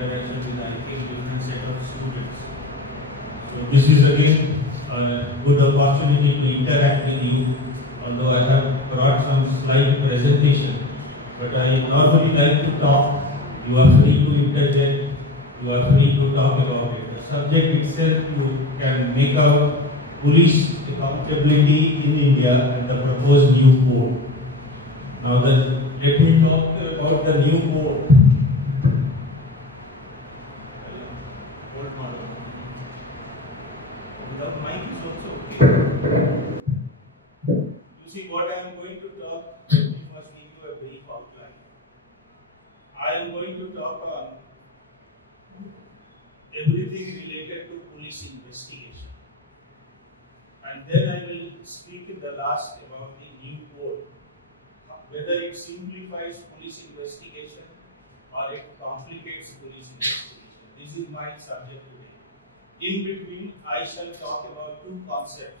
interaction with, I think, different set of students. So this is again a good opportunity to interact with you, although I have brought some slide presentation. But I normally like to talk. You are free to interject. You are free to talk about it. The subject itself, you can make out police accountability in India and the proposed new code. Now, let me talk about the new code. Old model. Without mic is also okay. You see, what I am going to talk, we must give you a brief outline. I am going to talk on everything related to police investigation. And then I will speak in the last about the new code, whether it simplifies police investigation or it complicates police investigation. This is my subject today. In between, I shall talk about two concepts,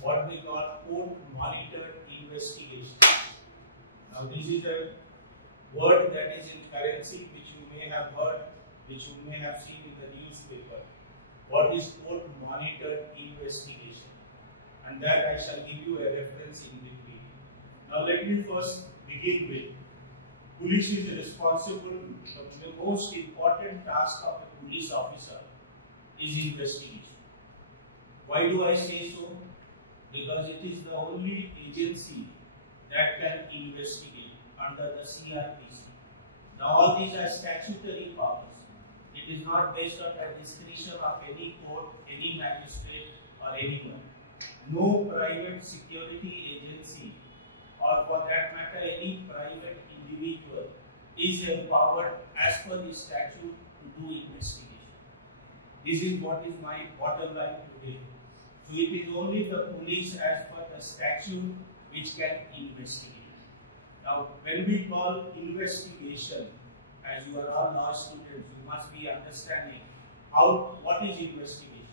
what we call court-monitored investigation. Now, this is a word that is in currency, which you may have heard, which you may have seen in the newspaper. What is court-monitored investigation? And that I shall give you a reference in between. Now let me first begin with, police is responsible, the most important task of a police officer is investigation. Why do I say so? Because it is the only agency that can investigate under the CRPC. Now all these are statutory powers. It is not based on the discretion of any court, any magistrate or anyone. No private security agency or for that matter any private individual is empowered as per the statute to do investigation. This is what is my bottom line today. So it is only the police as per the statute which can investigate. Now when we call investigation, as you are all law students, you must be understanding what is investigation.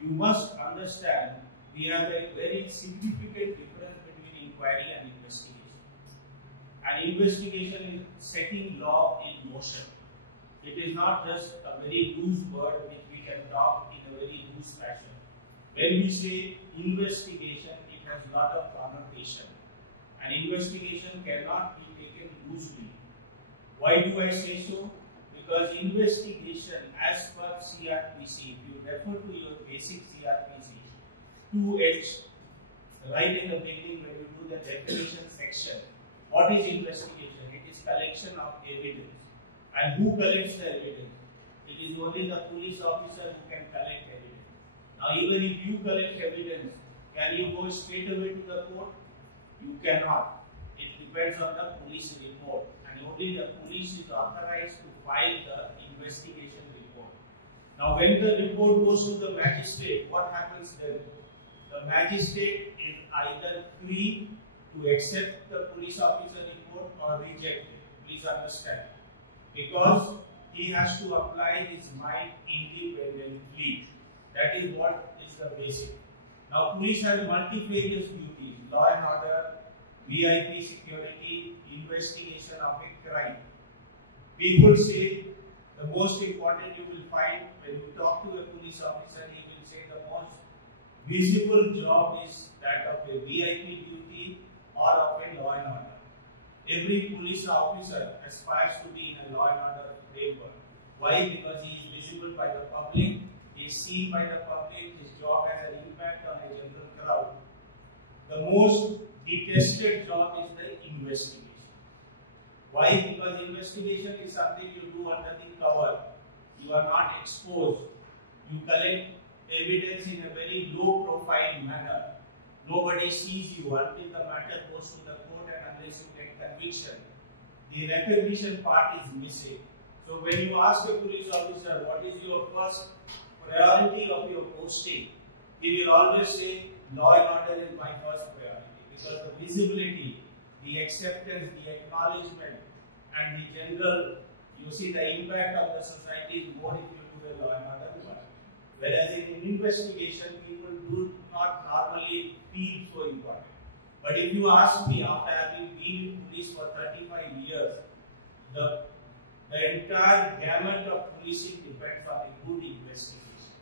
You must understand we have a very significant difference between inquiry and investigation. And investigation is setting law in motion. It is not just a very loose word which we can talk in a very loose fashion. When we say investigation, it has a lot of connotation. And investigation cannot be taken loosely. Why do I say so? Because investigation as per CRPC, if you refer to your basic CRPC, 2H, right in the beginning when you do the definition section, what is investigation? It is collection of evidence. And who collects the evidence? It is only the police officer who can collect evidence. Now even if you collect evidence, can you go straight away to the court? You cannot. It depends on the police report. And only the police is authorized to file the investigation report. Now when the report goes to the magistrate, what happens then? The magistrate is either free to accept the police officer report or reject it. Please understand. Because he has to apply his mind independently. That is what is the basic. Now police has multifarious duties, law and order, VIP security, investigation of a crime. People say the most important you will find when you talk to a police officer, he will say the most visible job is that of a VIP duty or of a law and order. Every police officer aspires to be in a law and order framework. Why? Because he is visible by the public, he is seen by the public, his job has an impact on a general crowd. The most detested job is the investigation. Why? Because investigation is something you do under the cover. You are not exposed. You collect evidence in a very low profile manner. Nobody sees you until the matter goes to the court and unless you get conviction. The recognition part is missing. So when you ask a police officer what is your first priority of your posting, he will always say law and order is my first priority because the visibility, the acceptance, the acknowledgement and the general, you see the impact of the society is more if you do a law and order work. Whereas in investigation, people do not normally feel so important. But if you ask me, after having been in police for 35 years, the The entire gamut of policing depends on a good investigation.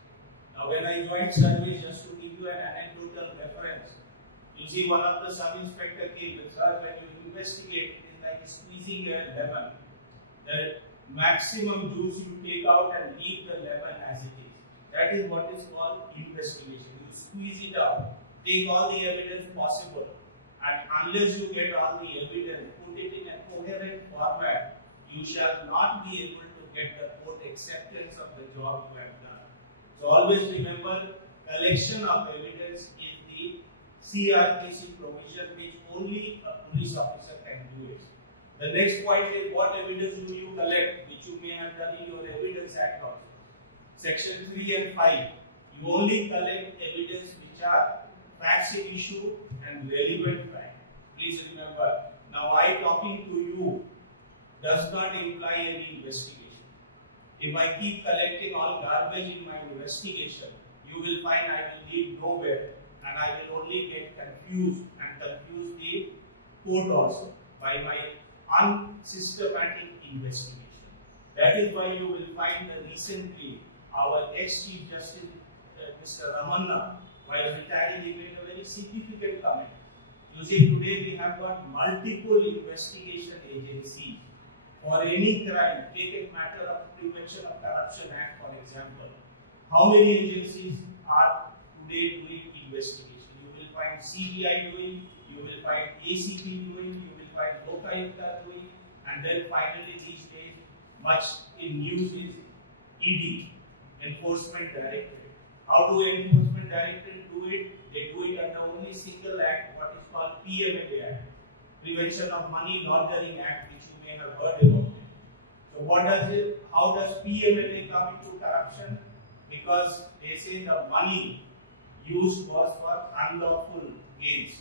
Now, when I joined service, just to give you an anecdotal reference, you see one of the sub-inspector came with, sir, when you investigate, it is like squeezing a lemon. The maximum juice you take out and leave the lemon as it is. That is what is called investigation. You squeeze it out, take all the evidence possible, and unless you get all the evidence, put it in a coherent format, you shall not be able to get the court acceptance of the job you have done. So always remember, collection of evidence is the CRPC provision which only a police officer can do it. The next point is, what evidence do you collect, which you may have done in your Evidence Act also. Section 3 and 5. You only collect evidence which are facts in issue and relevant fact. Please remember, now I talking to you does not imply any investigation. If I keep collecting all garbage in my investigation, you will find I will lead nowhere and I will only get confused and confuse the court also by my unsystematic investigation. That is why you will find that recently our ex-Chief Justice Mr. Ramanna, while retiring, he made a very significant comment. You see, today we have got multiple investigation agencies for any crime. Take a matter of Prevention of Corruption Act, for example. How many agencies are today doing investigation? You will find CBI doing, you will find ACP doing, you will find Lokayukta doing, and then finally these days, much in news is ED, Enforcement Directorate. How do Enforcement Directorate do it? They do it under only single act, what is called PMLA Act, Prevention of Money Laundering Act, which you may have heard about it. So what does it? How does PMLA come into corruption? Because they say the money used was for unlawful gains.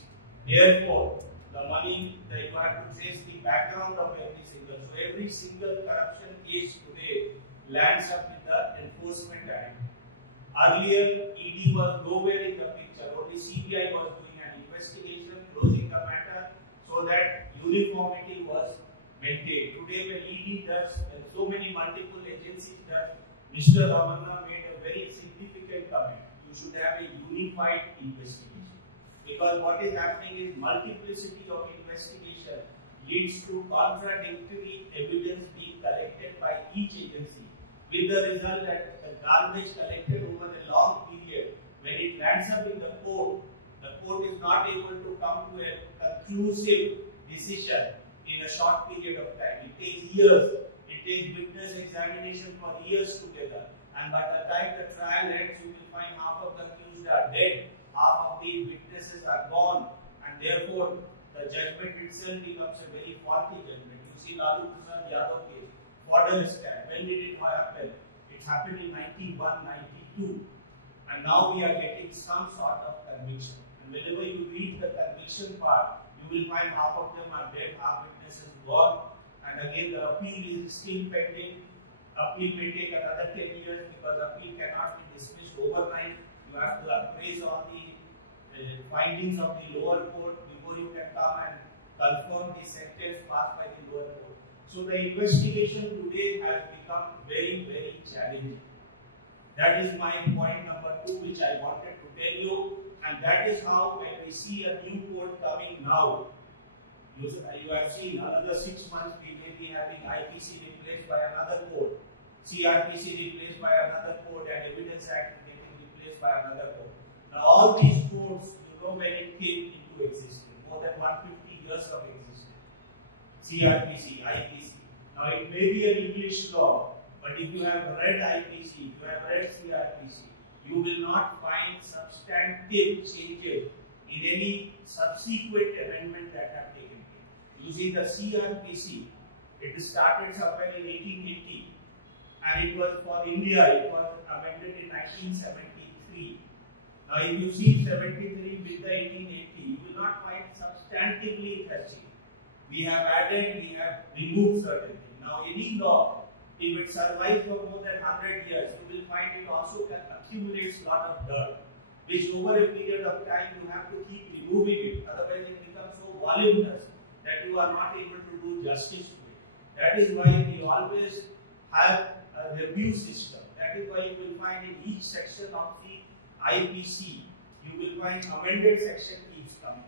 Therefore, the money that you have to trace the background of every single. So every single corruption case today lands up in the Enforcement Act. Earlier, ED was nowhere in the picture. Only CBI was doing an investigation, closing the matter, so that uniformity was maintained. Today, when ED does, and so many multiple agencies does, Mr. Ramanna made a very significant comment. You should have a unified investigation. Because what is happening is multiplicity of investigation leads to contradictory evidence being collected by each agency, with the result that the garbage collected over a long period, when it lands up in the court is not able to come to a conclusive decision in a short period of time. It takes years. It takes witness examination for years together. And by the time the trial ends, you will find half of the accused are dead, half of the witnesses are gone, and therefore the judgment itself becomes a very faulty judgment. You see Lalu Prasad Yadav case, fodder scam. When did it happen? It happened in 91, 92. And now we are getting some sort of conviction. And whenever you read the conviction part, you will find half of them are dead, half witnesses gone. And again, the appeal is still pending. Appeal may take another 10 years because appeal cannot be dismissed overnight. You have to appraise all the findings of the lower court before you can come and confirm the sentence passed by the lower court. So the investigation today has become very, very challenging. That is my point number 2, which I wanted to tell you, and that is how when we see a new code coming now, you have seen another 6 months we may be having IPC replaced by another code, CRPC replaced by another code, and Evidence Act getting replaced by another code. Now all these codes, you know when it came into existence, more than 150 years of existence. CRPC, IPC. Now it may be an English law, but if you have read IPC, if you have read CRPC, you will not find substantive changes in any subsequent amendment that have taken place. You see the CRPC, it started somewhere in 1880 and it was for India, it was amended in 1973. Now if you see 73 with the 1880, you will not find substantively it has changed. We have added, we have removed certain things. Now any law, if it survives for more than 100 years, you will find it also accumulates a lot of dirt, which over a period of time you have to keep removing it. Otherwise it becomes so voluminous that you are not able to do justice to it. That is why we always have a review system. That is why you will find in each section of the IPC, you will find amended section keeps coming.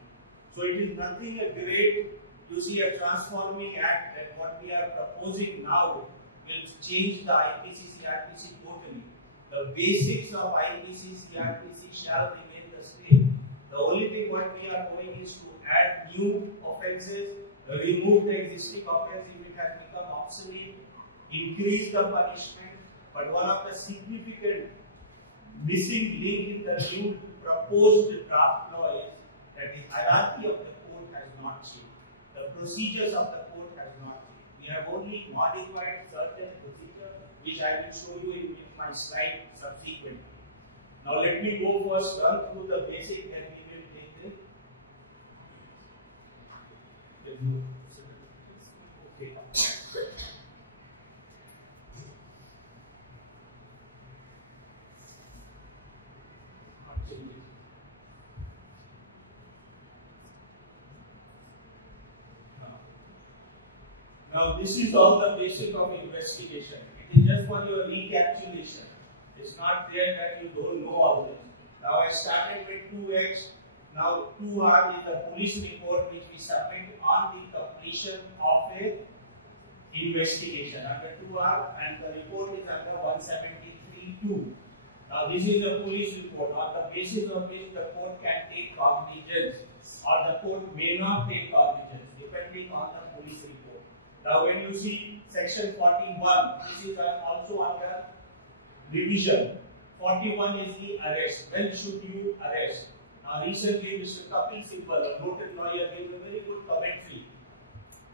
So it is nothing a great, you see, a transforming act that what we are proposing now will change the IPC CRPC totally. The basics of IPC CRPC shall remain the same. The only thing what we are doing is to add new offences, remove the existing offence if it has become obsolete, increase the punishment. But one of the significant missing link in the new proposed draft law is that the hierarchy of the court has not changed. The procedures of the court has not changed. We have only modified certain procedures, which I will show you in my slide subsequently. Now let me go first, run through the basic, then we will take the okay. Now this is all the basic of investigation. It is just for your recapitulation. It's not there that you don't know all this. Now I started with 2X. Now 2R is the police report which we submit on the completion of a investigation under 2R, and the report is under 173(2). Now this is the police report on the basis of which the court can take cognizance or the court may not take cognizance depending on the police report. Now when you see section 41, this is also under revision. 41 is the arrest. When should you arrest? Now recently Mr. Kapil Sibal, a noted lawyer, gave a very good commentary.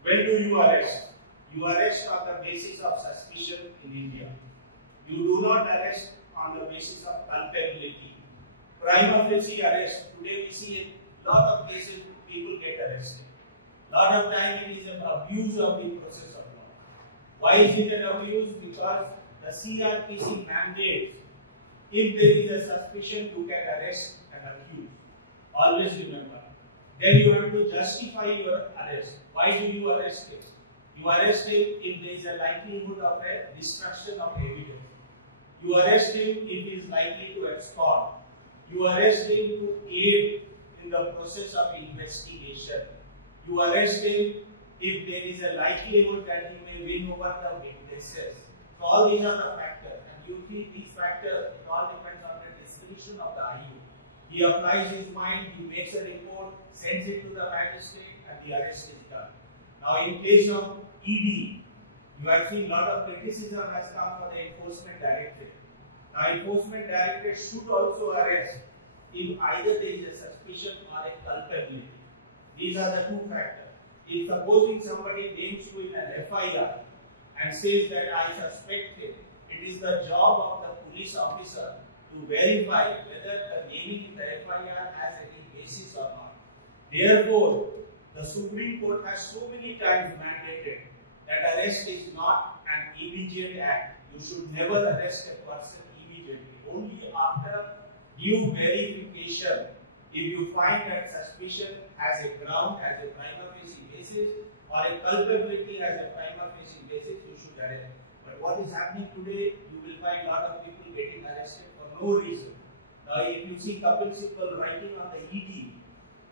When do you arrest? You arrest on the basis of suspicion in India. You do not arrest on the basis of culpability. Prima facie arrest. Today we see a lot of cases people get arrested. Lot of time it is an abuse of the process of law. Why is it an abuse? Because the CRPC mandates, if there is a suspicion, you can arrest and accuse. Always remember. Then you have to justify your arrest. Why do you arrest him? You arrest him if there is a likelihood of a destruction of evidence. You arrest him if he is likely to abscond. You arrest him to aid in the process of investigation. You arrest him if there is a likelihood that he may win over the witnesses. So all these are the factors, and you see these factors, it all depends on the discretion of the IU. He applies his mind, he makes a report, sends it to the magistrate, and the arrest is done. Now in case of ED, you have seen a lot of criticism has come for the enforcement directorate. Now enforcement directorate should also arrest if either there is a suspicion or a culpability. These are the two factors. If supposing somebody names you in an FIR and says that I suspect him, it is the job of the police officer to verify whether the naming in the FIR has any basis or not. Therefore, the Supreme Court has so many times mandated that arrest is not an immediate act. You should never arrest a person immediately. Only after due verification, if you find that suspicion has a ground, has a prima facie basis, or a culpability has a prima facie basis, you should arrest. But what is happening today, you will find a lot of people getting arrested for no reason. Now, if you see Kapil Sibal writing on the ED,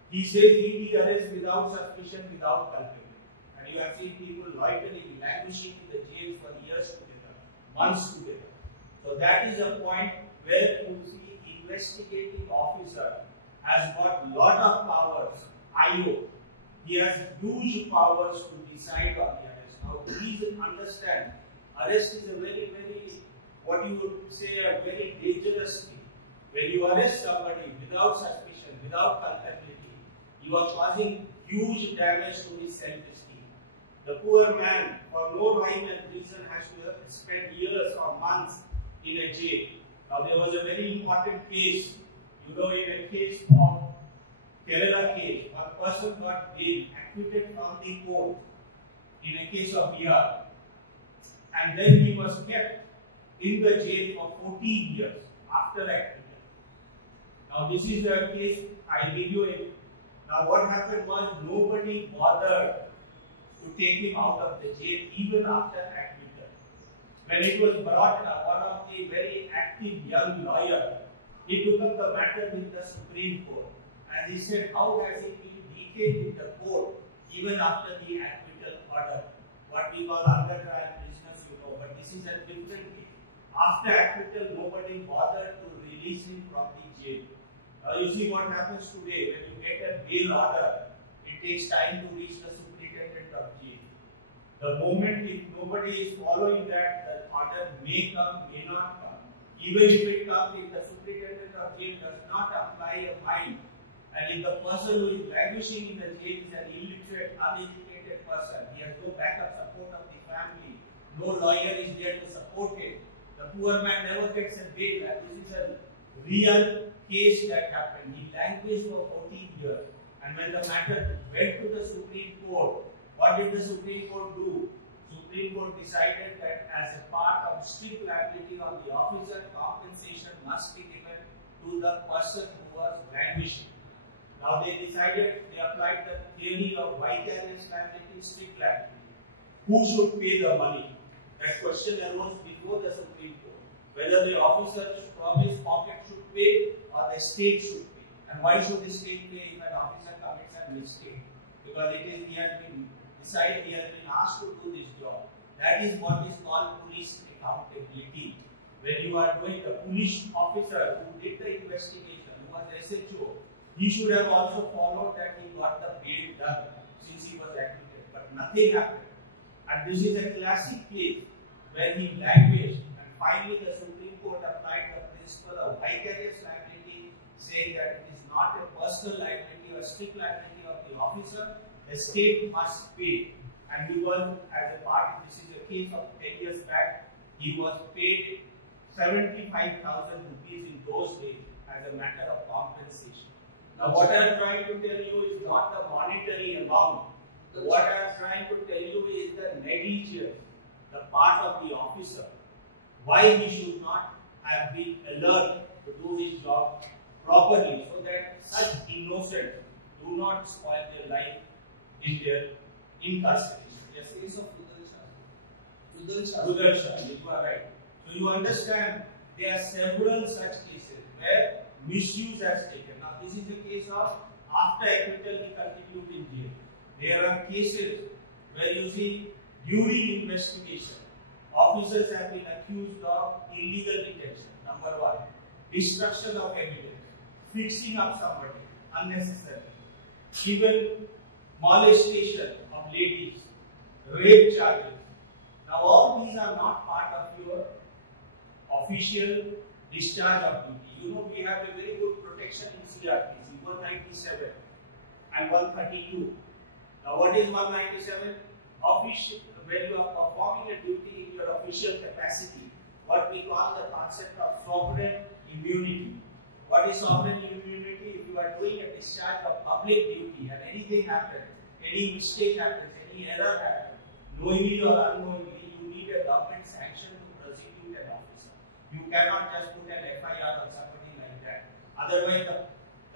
he says ED arrest without suspicion, witut culpability. And you have seen people loitering, languishing in the jails for years together, months together. So that is a point where you see investigating officer has got lot of powers. IO, he has huge powers to decide on the arrest. Now please understand, arrest is a very, what you would say, a very dangerous thing. When you arrest somebody without suspicion, without culpability, you are causing huge damage to his self-esteem. The poor man, for no rhyme and reason, has to spend years or months in a jail. Now there was a very important case. You know, in a case of Kerala case, one person got bail, acquitted from the court in a case of Bihar, and then he was kept in the jail for 14 years after acquittal. Now this is a case I give you. Now what happened was nobody bothered to to take him out of the jail even after acquittal. When it was brought, one of the very active young lawyers, he took up the matter with the Supreme Court and he said, how has he been detained in the court even after the acquittal order? What we call under trial prisoners, you know, but this is a different case. After acquittal, nobody bothered to release him from the jail. You see what happens today, when you get a bail order, it takes time to reach the superintendent of jail. The moment if nobody is following that, the order may come, may not come. Even if it comes, if the superintendent of jail does not apply a fine, and if the person who is languishing in the jail is an illiterate, uneducated person, he has no backup support of the family, no lawyer is there to support him, the poor man never gets a bail. And this is a real case that happened. He languished for 14 years. And when the matter went to the Supreme Court, what did the Supreme Court do? Supreme Court decided that as a part of strict liability on the officer, compensation must be given to the person who was languishing. Now they decided, they applied the theory of vicarious liability, strict liability. Who should pay the money? That question arose before the Supreme Court. Whether the officer from his pocket should pay or the state should pay. And why should the state pay if an officer commits a mistake? Because he has been decided, he has been asked to do this job. That is what is called police accountability. When you are doing the police officer who did the investigation, who was SHO, he should have also followed that he got the bail done since he was acquitted. But nothing happened. And this is a classic case where he languished, and finally the Supreme Court applied the principle of vicarious liability, saying that it is not a personal liability or strict liability of the officer, the state must pay. And he was, as a part, this is a case of 10 years back, he was paid 75,000 rupees in those days as a matter of compensation. Now what I am trying to tell you is not the monetary amount. What I am trying to tell you is the negligence, the part of the officer. Why he should not have been alert to do his job properly, so that such innocents do not spoil their life in their incarceration. Yes, case of Sudarshan, you are right. So you understand there are several such cases where misuse has taken. Now this is a case of after acquittal he continued in jail. There are cases where you see during investigation, officers have been accused of illegal detention. Number one, destruction of evidence, fixing up somebody unnecessarily, even molestation of ladies, rape charges. Now all these are not part of your official discharge of duty. You know we have a very good protection in CRPC 197 and 132. Now what is 197? Official, when you are performing a duty in your official capacity, what we call the concept of sovereign immunity. What is sovereign immunity? If you are doing a discharge of public duty and anything happens, any mistake happens, any error happens, knowingly or unknowingly, you need a government sanction to prosecute an officer. You cannot just put an FIR on somebody like that. Otherwise,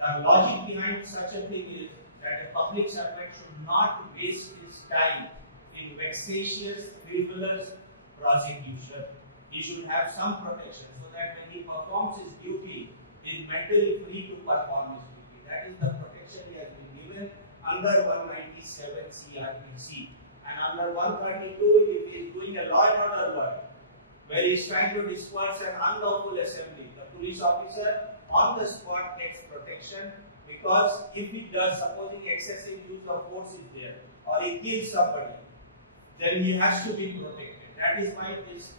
the logic behind such a thing is that a public servant should not waste his time in vexatious, frivolous prosecution. He should have some protection so that when he performs his duty, he is mentally free to perform his duty. That is the protection he has been given under 197 CRPC. And under 132, if he is doing a law and order work, where he is trying to disperse an unlawful assembly, the police officer on the spot gets protection, because if he does, supposing excessive use of force is there, or he kills somebody, then he has to be protected. That is why this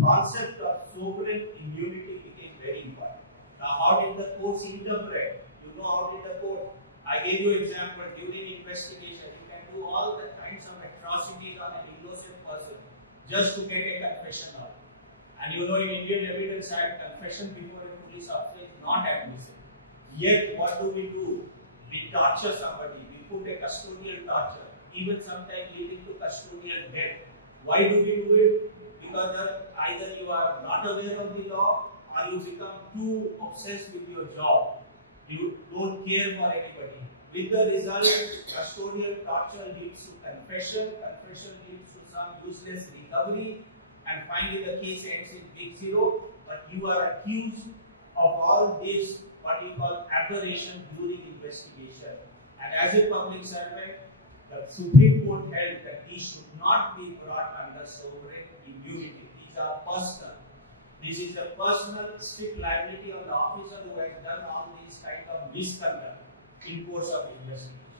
concept of sovereign immunity became very important. Now, how did the courts interpret? You know how did the court? I gave you example during investigation. You can do all the kinds of atrocities on an innocent person just to get a confession out. And you know, in Indian Evidence Act, confession before a police officer is not admissible. Yet, what do? We torture somebody. We put a custodial torture, even sometimes leading to custodial death. Why do we do it? Because either you are not aware of the law, or you become too obsessed with your job. You don't care for anybody. With the result, custodial torture leads to confession, confession leads to some useless recovery, and finally the case ends in big zero. But you are accused of all this, what you call aberration during investigation. And as a public servant, the Supreme Court held that these should not be brought under sovereign immunity. These are personal. This is a personal strict liability of the officer who has done all these kind of misconduct in course of investigation.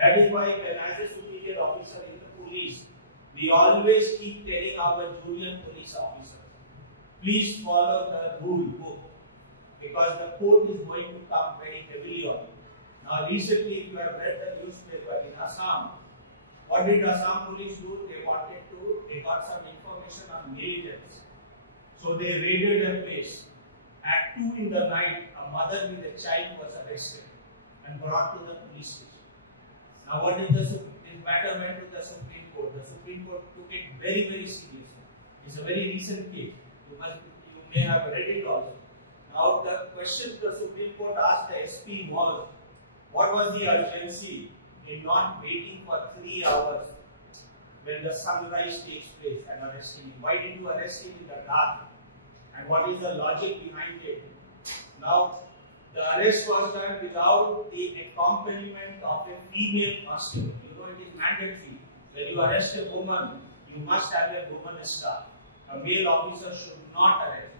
That is why when as a superior officer in the police, we always keep telling our junior police officers, please follow the rule book, because the court is going to come very heavily on you. Now recently, if you have read the newspaper in Assam, what did Assam police do? They got some information on militants. So they raided a place. At 2 in the night, a mother with a child was arrested and brought to the police station. Now what did this matter went to the Supreme Court. The Supreme Court took it very, very seriously. It's a very recent case. You may have read it also. Now the question the Supreme Court asked the SP was, what was the urgency in not waiting for 3 hours when the sunrise takes place and arresting him? Why did you arrest him in the dark? And what is the logic behind it? Now, the arrest was done without the accompaniment of a female constable. You know, it is mandatory. When you arrest a woman, you must have a woman staff. A male officer should not arrest.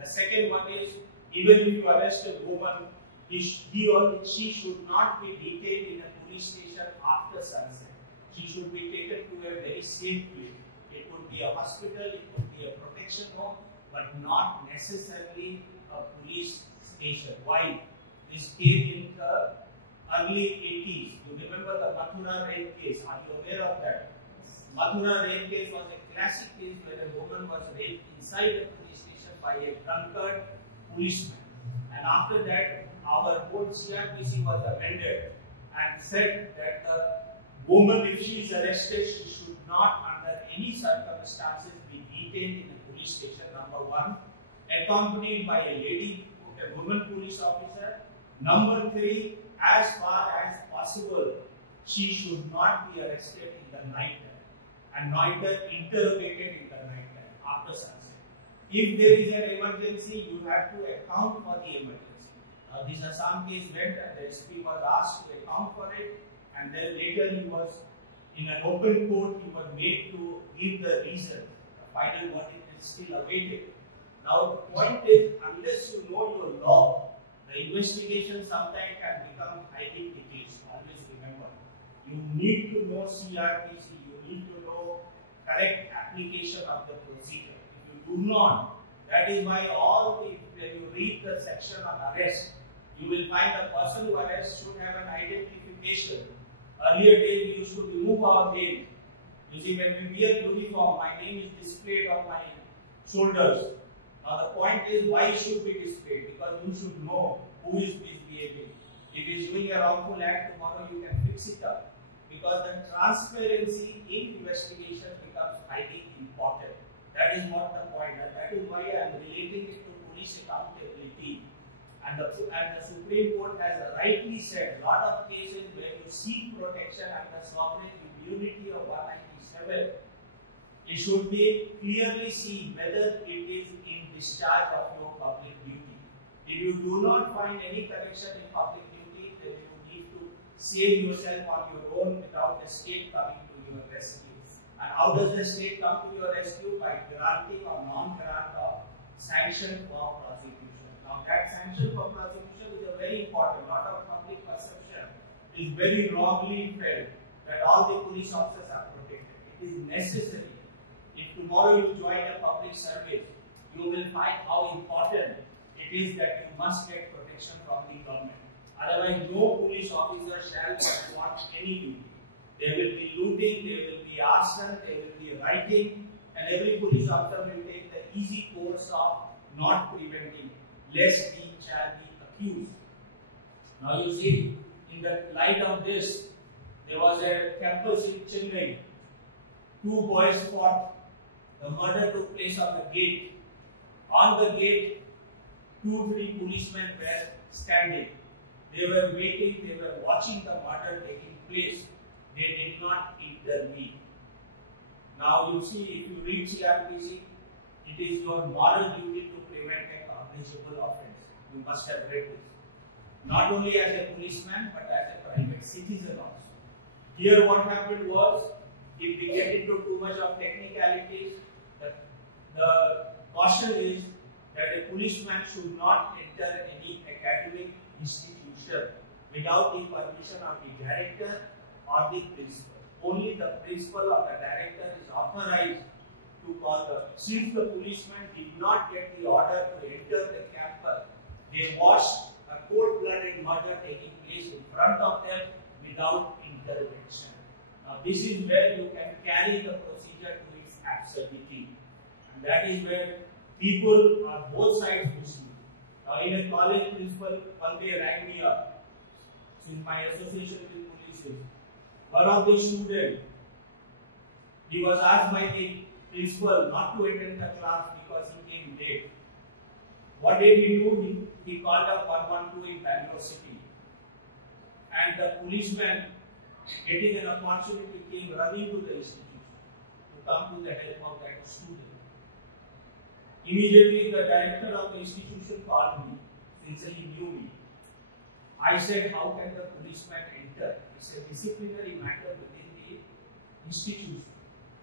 The second one is, even if you arrest a woman, he or she should not be detained in a police station after sunset. She should be taken to a very safe place. It could be a hospital, it could be a protection home, but not necessarily a police station. Why? This came in the early 80s. You remember the Mathura rape case? Are you aware of that? Mathura rape case was a classic case where a woman was raped inside a police station by a drunkard policeman. And after that, our whole CRPC was amended and said that the woman, if she is arrested, she should not under any circumstances be detained in a police station, number 1, accompanied by a lady, a woman police officer. Number 3, as far as possible, she should not be arrested in the night time and neither interrogated in the night time after sunset. If there is an emergency, you have to account for the emergency. This Assam case went and the SP was asked to account for it, and then later he was in an open court, he was made to give the reason. The final verdict is still awaited. Now the point is, unless you know your law, the investigation sometimes can become highly tedious. Always remember, you need to know CRPC, you need to know correct application of the procedure. If you do not, that is why when you read the section on arrest, you will find the person who arrests should have an identification. Earlier days, we used to remove our name. You see, when we wear uniform, my name is displayed on my shoulders. Now the point is, why it should be displayed? Because you should know who is misbehaving. If he is doing a wrongful act, tomorrow you can fix it up. Because the transparency in investigation becomes highly important. That is what the point. And that is why I am relating it to police accountability. And the Supreme Court has rightly said, a lot of cases where you seek protection under sovereign immunity of 197, it should be clearly seen whether it is in discharge of your public duty. If you do not find any connection in public duty, then you need to save yourself on your own without the state coming to your rescue. And how does the state come to your rescue? By granting or non-grant of sanction for prosecution. Now that sanction for prosecution is a very important. A lot of public perception is very wrongly felt that all the police officers are protected. It is necessary. If tomorrow you join a public service, you will find how important it is that you must get protection from the government. Otherwise, no police officer shall perform any duty. There will be looting, there will be arson, there will be rioting, and every police officer will take the easy course of not preventing, lest he shall be accused. Now you see, in the light of this, there was a campus in Chennai. 2 boys fought. The murder took place on the gate. On the gate, 2-3 policemen were standing. They were waiting, they were watching the murder taking place. They did not intervene. Now you see, if you read CRPC, it is your moral duty to prevent a cognizable offense. You must have read this. Not only as a policeman, but as a private citizen also. Here what happened was, if we get into too much of technicalities, the caution is that a policeman should not enter any academic institution without the permission of the director or the principal. Only the principal or the director is authorized to call the. Since the policeman did not get the order to enter the campus, they watched a cold-blooded murder taking place in front of them without intervention. Now, this is where you can carry the procedure to its absurdity, and that is where people on both sides listen. Now, in a college, principal one day rang me up. In my association with police, one of the students, he was asked by the principal not to attend the class because he came late. What did he do? He called up 112 in Bangalore City. And the policeman, getting an opportunity, came running to the institution to come to the help of that student. Immediately, the director of the institution called me, since he knew me. I said, how can the policeman enter? It's a disciplinary matter within the institution.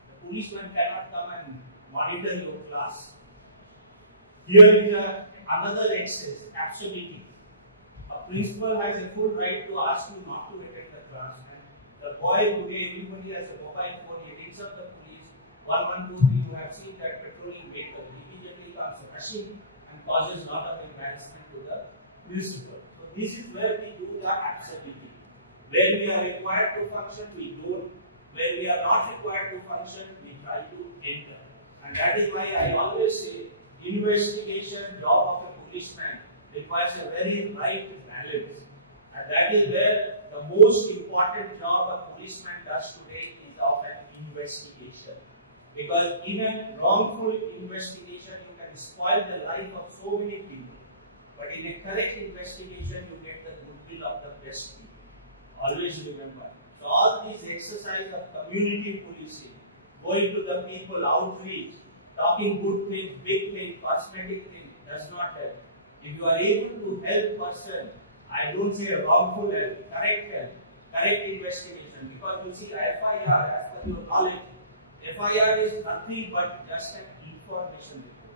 The policeman cannot come and monitor your class. Here is another excess, absurdity. A principal has a full right to ask you not to attend the class. And the boy today, everybody has a mobile phone, he rings up the police. 112, you have seen that patrolling vehicle immediately comes rushing and causes a lot of embarrassment to the principal. So this is where we do the absurdity. Where we are required to function, we don't. Where we are not required to function, we try to enter. And that is why I always say, investigation job of a policeman requires a very right balance. And that is where the most important job a policeman does today is of an investigation. Because in a wrongful investigation, you can spoil the life of so many people. But in a correct investigation, you get the goodwill of the best people. Always remember. So all these exercise of community policing, going to the people, outreach, talking good things, big things, cosmetic things, does not help. If you are able to help person, I don't say wrongful help, correct investigation. Because you see, FIR, as per your knowledge, FIR is nothing but just an information report.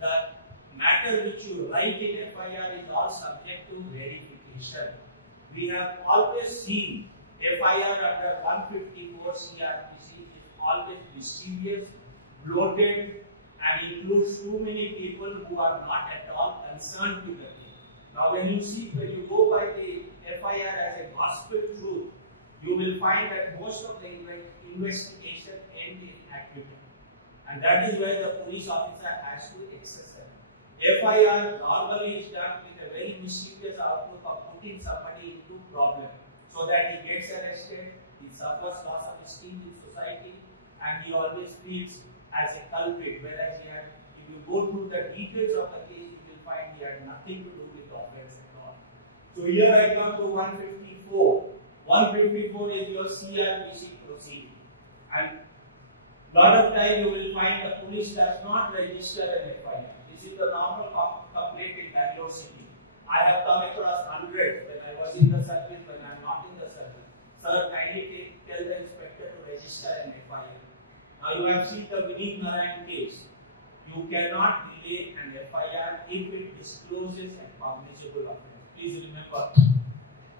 The matter which you write in FIR is all subject to verification. We have always seen FIR under 154 CRPC is always mysterious, bloated, and includes too many people who are not at all concerned with the thing. Now, when you go by the FIR as a gospel truth, you will find that most of the investigation ends in acquittal, and that is where the police officer has to exercise. FIR normally is done with a very mysterious outlook of putting somebody into problem, so that he gets arrested, he suffers loss of esteem in society, and he always feels as a culprit, whereas if you go through the details of the case, you will find he had nothing to do with the offense at all. So here I come to 154. 154 is your CRPC proceeding. And a lot of time you will find the police does not register an FIR. This is the normal complaint in Bangalore City. I have come across hundreds when I was in the service, when I am not in the service. Sir, kindly tell the inspector to register an FIR. Now you have seen the Vineet Narayan case. You cannot delay an FIR if it discloses a cognizable offense. Please remember.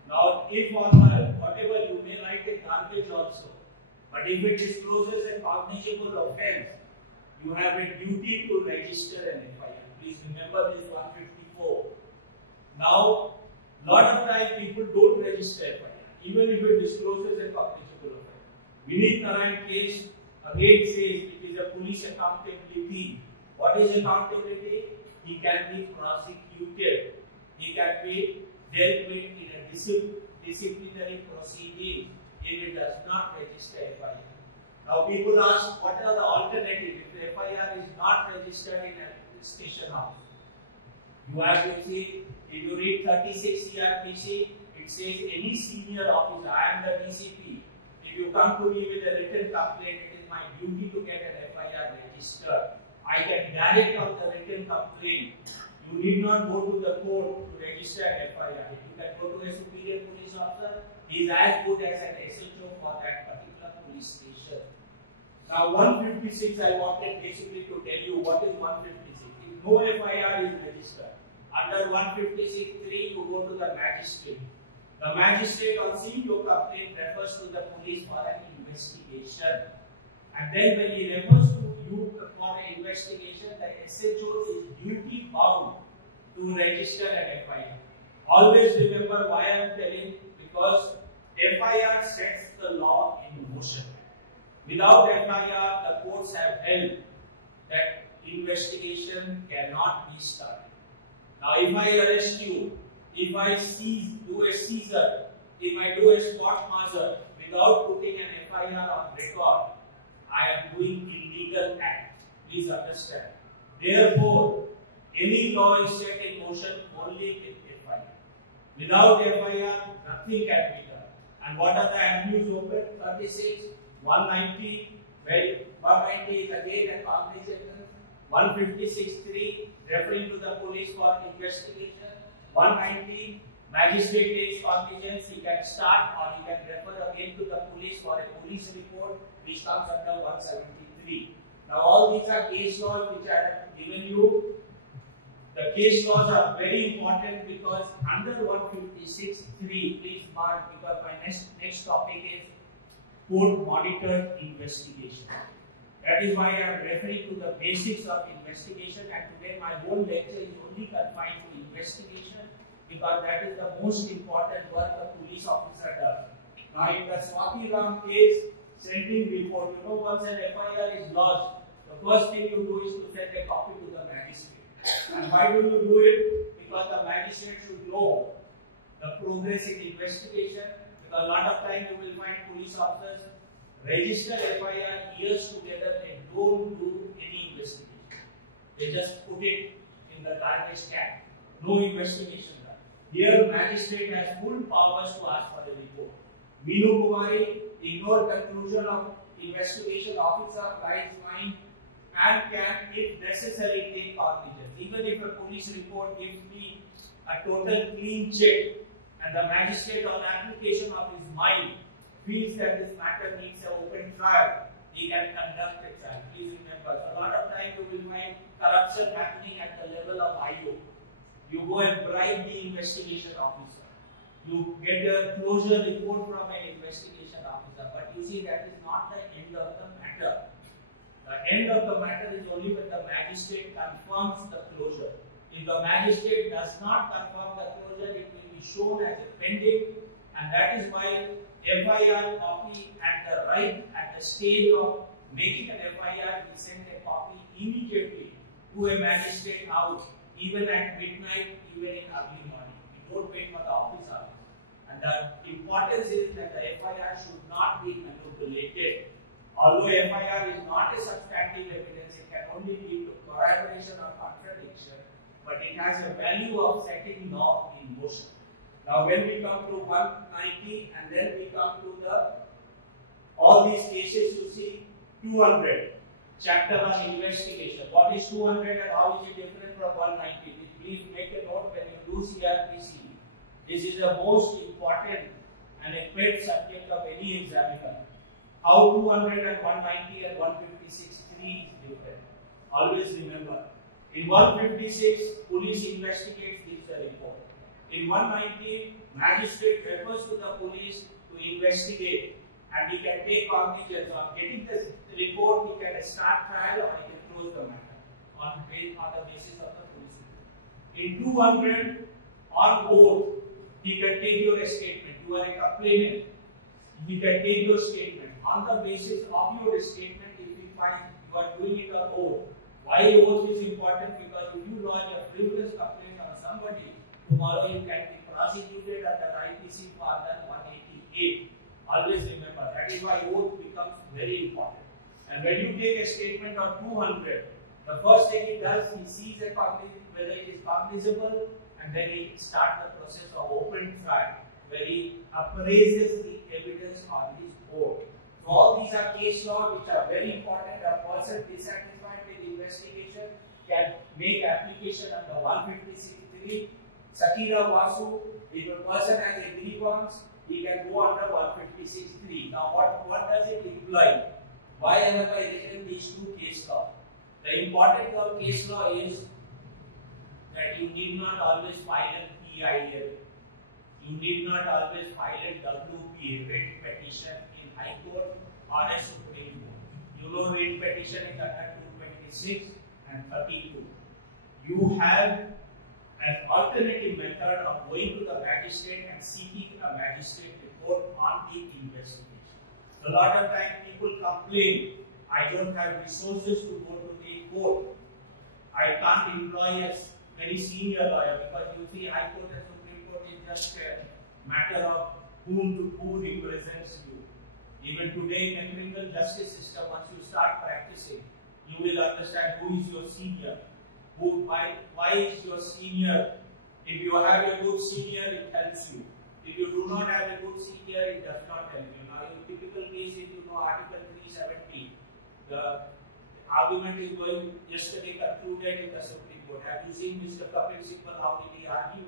Now, if on whatever you may write a garbage also, but if it discloses a cognizable offense, you have a duty to register an FIR. Please remember this 154. Now, lot of times people don't register FIR, even if it discloses a cognizable offense. Vineet Narayan case again says it is a police accountability. What is accountability? He can be prosecuted. He can be dealt with in a disciplinary proceeding if it does not register FIR. Now people ask, what are the alternatives if the FIR is not registered in a station house? You have to see, if you read 36 CRPC, it says any senior officer, I am the DCP. If you come to me with a written complaint, it is my duty to get an FIR registered. I can direct on the written complaint. You need not go to the court to register an FIR. You can go to a superior police officer. He is as good as an SHO for that particular police station. Now 156, I wanted basically to tell you what is 156. If no FIR is registered, under 156(3), you go to the magistrate. The magistrate on seeing your complaint refers to the police for an investigation. And then when he refers to you for an investigation, the SHO is duty bound to register an FIR. Always remember why I am telling, because FIR sets the law in motion. Without FIR, the courts have held that investigation cannot be started. Now, if I arrest you, if I do a seizure, if I do a spot measure without putting an FIR on record, I am doing illegal act. Please understand. Therefore, any law is set in motion only with FIR. Without FIR, nothing can be done. And what are the avenues open? 36, 190, well, 190 is again a cognizance. 156(3), referring to the police for investigation. 190, magistrate takes cognizance, he can start or he can refer again to the police for a police report, which comes under 173. Now all these are case laws which I have given you. The case laws are very important because under 156(3), please mark, because my next topic is court monitored investigation. That is why I am referring to the basics of investigation, and today my whole lecture is only confined to investigation because that is the most important work a police officer does. Now in the Swati Ram case, sending report, once an FIR is lodged, the first thing you do is to send a copy to the magistrate. And why do you do it? Because the magistrate should know the progress in investigation, because a lot of time you will find police officers register FIR years together and don't do any investigation. They just put it in the garbage can. No investigation done. Here, magistrate has full powers to ask for a report. Meenu Kumari ignored conclusion of investigation officer, applies fine, and can, if necessary, take cognizance. Even if a police report gives me a total clean check, and the magistrate, on application of his mind, feels that this matter needs an open trial, he can conduct a trial. Please remember, a lot of time you will find corruption happening at the level of IO. You go and bribe the investigation officer. You get a closure report from an investigation officer, but you see that is not the end of the matter. The end of the matter is only when the magistrate confirms the closure. If the magistrate does not confirm the closure, it will be shown as a pending, and that is why FIR copy at the stage of making an FIR, we send a copy immediately to a magistrate house, even at midnight, even in early morning. We don't wait for the office hours. And the importance is that the FIR should not be manipulated. Although FIR is not a substantive evidence, it can only lead to corroboration or contradiction, but it has a value of setting law in motion. Now when we come to 190 and then we come to all these cases, you see 200, chapter on investigation. What is 200 and how is it different from 190? Please make a note when you do CRPC. This is the most important and a pet subject of any examiner. How 200 and 190 and 156(3) is different. Always remember, in 156, police investigates, gives a report. In 190, magistrate refers to the police to investigate, and he can take cognizance. On getting the report, he can start trial or he can close the matter on the basis of the police report. In 200, on oath, he can take your statement. You are a complainant. He can take your statement. On the basis of your statement, if we find you are doing it on oath. Why oath is important? Because if you lodge a frivolous complaint on somebody, tomorrow you can be prosecuted under IPC Part 188. Always remember, that is why oath becomes very important. And when you take a statement of 200, The first thing he does, he sees whether it is cognizable, and then he starts the process of open trial, where he appraises the evidence on his own. So all these are case law which are very important. A person dissatisfied with the investigation can make application under 156.3. Sakira Vasu, if a person has a grievance, he can go under 156.3. Now what does it imply? Why have I written these two case law? The importance of case law is that you need not always file a PIL. You need not always file a WP, writ petition, in High Court or a Supreme Court. You know, writ petition is under 226 and 32. You have an alternative method of going to the magistrate and seeking a magistrate report on the investigation. A lot of times people complain, I don't have resources to go to the court. I can't employ a very senior lawyer, because you see High Court and Supreme Court is just a matter of who represents you. Even today in the criminal justice system, once you start practicing, you will understand who is your senior. Why is your senior? If you have a good senior, it helps you. If you do not have a good senior, it does not help you. Now, in typical case, if you know Article 370, the argument is going yesterday concluded in the Supreme Court. Have you seen Mr. Kapil Sibal, how did he argue?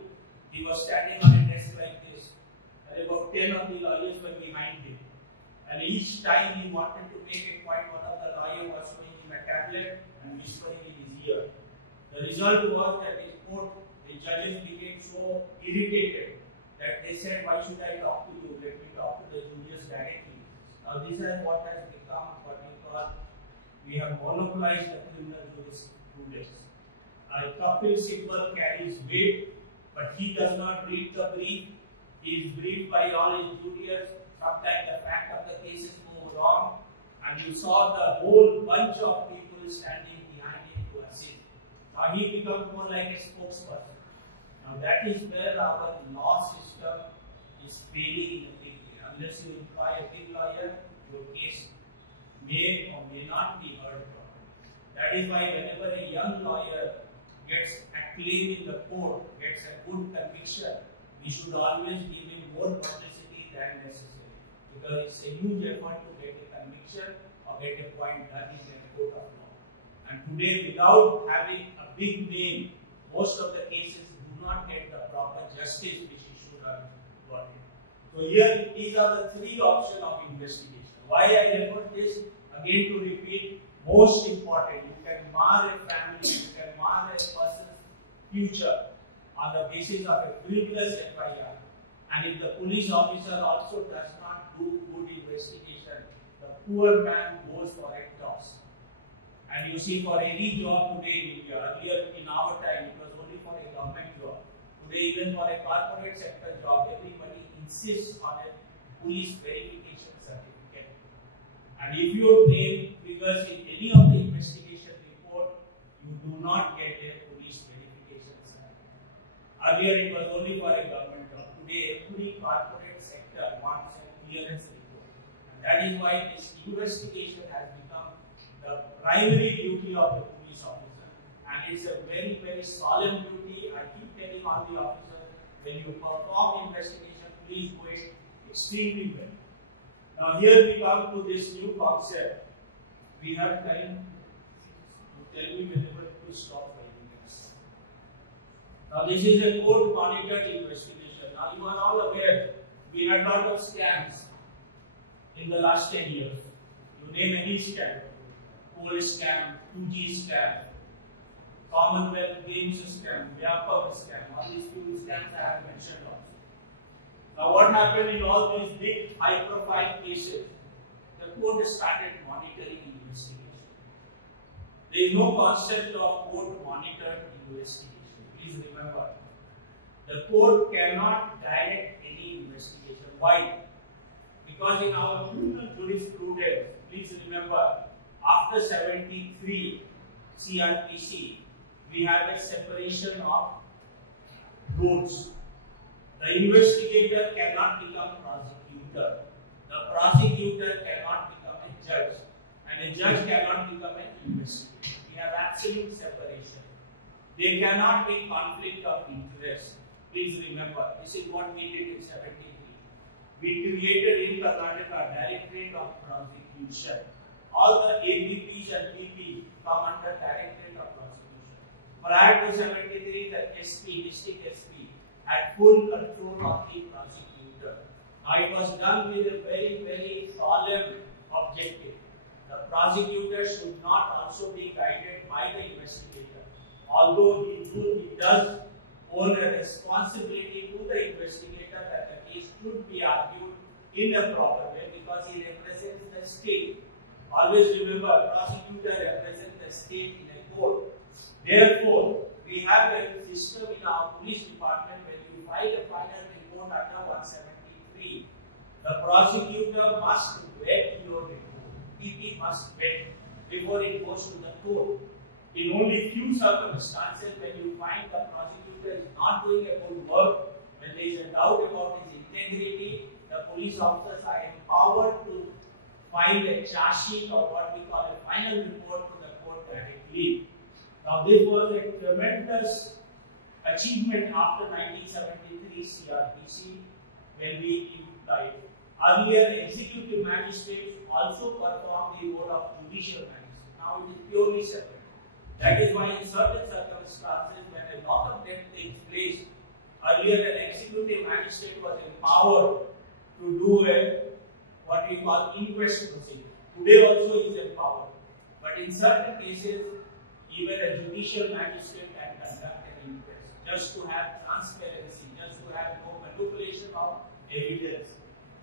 He was standing on a desk like this, and about 10 of the lawyers were behind him. And each time he wanted to make a point, one of the lawyers was showing him a tablet and whispering in his ear. The result was that the judges became so irritated that they said, why should I talk to you? Let me talk to the judges directly. Now this is what has become what we call, we have monopolized the criminal jurisprudence. Kapil Sibal carries weight, but he does not read the brief. He is briefed by all his juniors. Sometimes the fact of the cases go wrong, and you saw the whole bunch of people standing behind him to assist. Now he becomes more like a spokesperson. Now that is where our law system is failing in a big way. Unless you employ a big lawyer, your case may or may not be heard from. That is why whenever a young lawyer gets acclaim in the court, gets a good conviction, we should always give him more publicity than necessary. Because it's a huge effort to get a conviction or get a point done in a court of law. And today, without having a big name, most of the cases do not get the proper justice which he should have gotten. So here, these are the three options of investigation. Why I refer this? Again to repeat, most important, you can mar a family, you can mar a person's future on the basis of a frivolous FIR. And if the police officer also does not do good investigation, the poor man goes for a toss. And you see, for any job today in India, earlier in our time, it was only for a government job. Today, even for a corporate sector job, everybody insists on a police verification certificate. And if your name figures in any of the investigation report, you do not get a police verification certificate. Earlier, it was only for a government job. Today, every corporate sector wants a clearance report. And that is why this investigation has become the primary duty of the police officer. And it's a very, very solemn duty. I keep telling all the officers, when you perform investigation, please do it extremely well. Now here we come to this new concept. We have time to tell me whenever to stop writing this. Now this is a court monitored investigation. Now you are all aware, we had a lot of scams in the last 10 years. You name any scam. Coal scam, 2G scam, Commonwealth Games scam, Vyapak scam, all these few scams I have mentioned also. Now what happened in all these big high profile cases? The court started monitoring investigation. There is no concept of court monitored investigation. Please remember, the court cannot direct any investigation. Why? Because in our criminal jurisprudence, please remember, after 73 CRPC, we have a separation of roles. The investigator cannot become prosecutor. The prosecutor cannot become a judge. And a judge cannot become an investigator. We have absolute separation. There cannot be conflict of interest. Please remember, this is what we did in 73. We created in Karnataka Directorate of Prosecution. All the ABPs and PPs come under Directorate of Prosecution. Prior to 73, the SP, district SP, had full control of the prosecutor. Now it was done with a very, very solemn objective. The prosecutor should not also be guided by the investigator. Although he does own a responsibility to the investigator that the case should be argued in a proper way because he represents the state. Always remember, prosecutor represents the state in a court. Therefore, we have a system in our police department when you file a final report under 173. The prosecutor must vet your report. PP must vet before it goes to the court. In only few circumstances, when you find the prosecutor is not doing a good work, when there is a doubt about his integrity, the police officers are empowered to find a charge sheet or what we call a final report to the court directly. Now, this was a tremendous achievement after 1973 CRPC when we implied. Earlier, executive magistrates also performed the role of judicial magistrate. Now, it is purely separate. That is why in certain circumstances, when a lot of death takes place, earlier an executive magistrate was empowered to do what we call inquest procedure. Today also is empowered. But in certain cases, even a judicial magistrate can conduct an inquest just to have transparency, just to have no manipulation of evidence.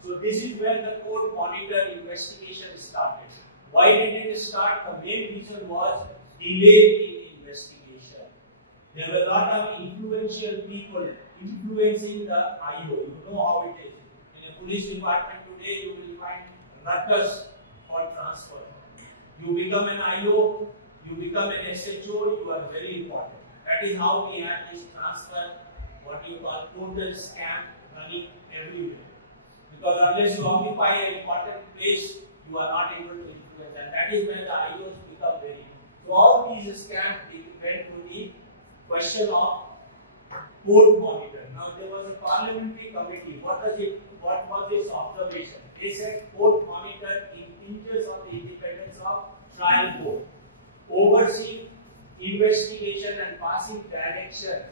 So this is when the court monitor investigation started. Why did it start? The main reason was delay in investigation. There were a lot of influential people influencing the IO. You know how it is. In a police department today, you will find ruckus for transfer. You become an IO, you become an SHO, you are very important. That is how we have this transfer, what you call portal scam running everywhere. Because unless you occupy an important place, you are not able to influence. And that is when the IOs become very. So all these scams depend to the question of court monitor. Now there was a parliamentary committee. What was its observation? They said court monitor impinges on the independence of trial court. Overseeing investigation and passing directions.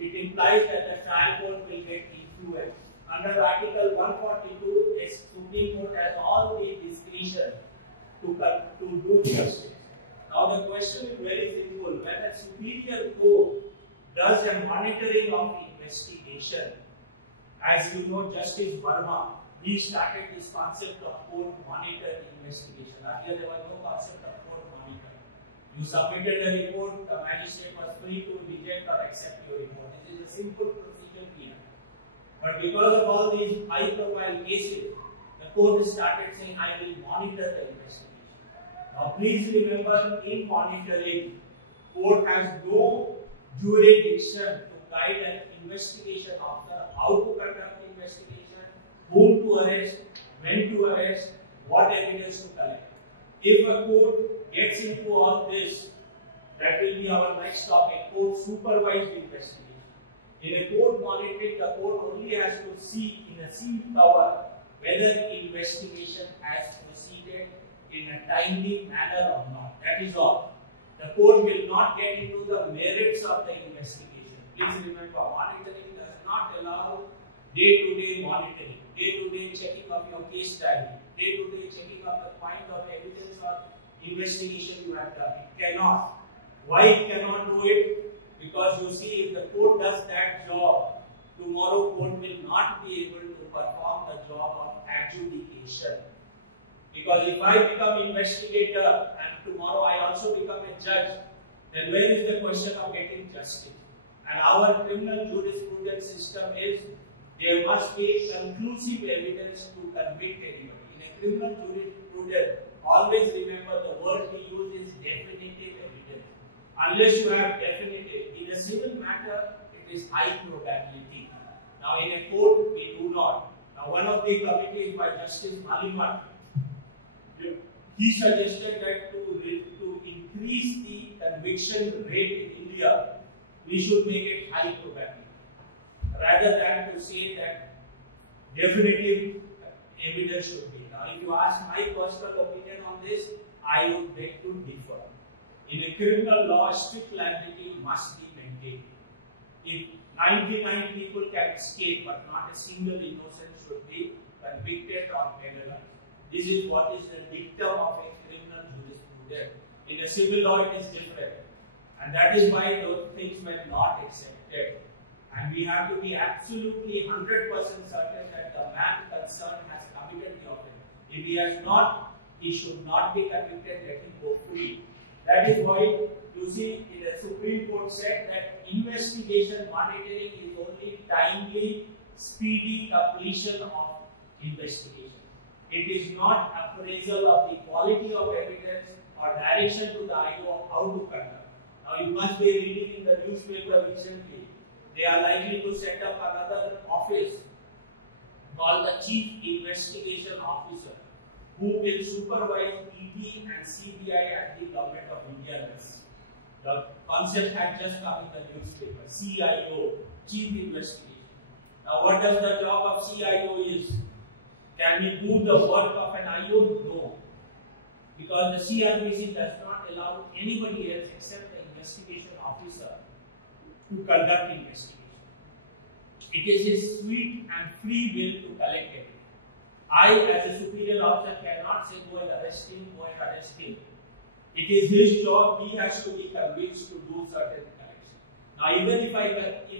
It implies that the trial court will get influence. Under Article 142, the Supreme Court has all the discretion to do justice. Now the question is very simple. When a superior court does a monitoring of the investigation, as you know, Justice Verma, he started this concept of court monitor investigation. Earlier there was no concept of court monitor. You submitted a report, the magistrate was free to reject or accept your report. This is a simple procedure here. But because of all these high-profile cases, the court started saying, I will monitor the investigation. Now, please remember, in monitoring, court has no jurisdiction to guide an investigation officer how to conduct the investigation, whom to arrest, when to arrest, what evidence to collect. If a court gets into all this, that will be our next topic, court supervised investigation. In a court monitoring, the court only has to see in a sealed tower whether investigation has proceeded in a timely manner or not. That is all. The court will not get into the merits of the investigation. Please remember, monitoring does not allow day-to-day monitoring, day-to-day checking of your case diary, day-to-day checking of the kind of evidence or investigation you have done. It cannot. Why it cannot do it? Because you see, if the court does that job, tomorrow court will not be able to perform the job of adjudication. Because if I become investigator and tomorrow I also become a judge, then where is the question of getting justice? And our criminal jurisprudence system is there must be conclusive evidence to convict anybody. In a criminal jurisprudence, always remember the word we use is definitive evidence. Unless you have definitive, in a civil matter, it is high probability. Now in a court, we do not. Now one of the committees by Justice Maliman, he suggested that to increase increase the conviction rate in India, we should make it high probability, rather than to say that definitely evidence should be. Now, if you ask my personal opinion on this, I would beg to differ. In a criminal law, strict liability must be maintained. If 99 people can escape, but not a single innocent should be convicted or penalized. This is what is the dictum of a criminal jurisprudence. In a civil law, it is different. And that is why those things were not accepted. And we have to be absolutely 100% certain that the man concerned has committed the offence. If he has not, he should not be convicted, let him go free. That is why you see in the Supreme Court said that investigation monitoring is only timely, speedy completion of investigation. It is not appraisal of the quality of evidence or direction to the IO of how to conduct. Now you must be reading in the newspaper recently. They are likely to set up another office called the Chief Investigation Officer, who will supervise ED and CBI at the Government of India. The concept had just come in the newspaper. CIO, Chief Investigation. Now, what does the job of CIO is? Can he do the work of an IO? No. Because the CRPC does not allow anybody else except the investigation officer to conduct investigation. It is his sweet and free will to collect it. I, as a superior officer, cannot say go and arrest him, go and arrest him. It is his job, he has to be convinced to do certain collection. Now, even if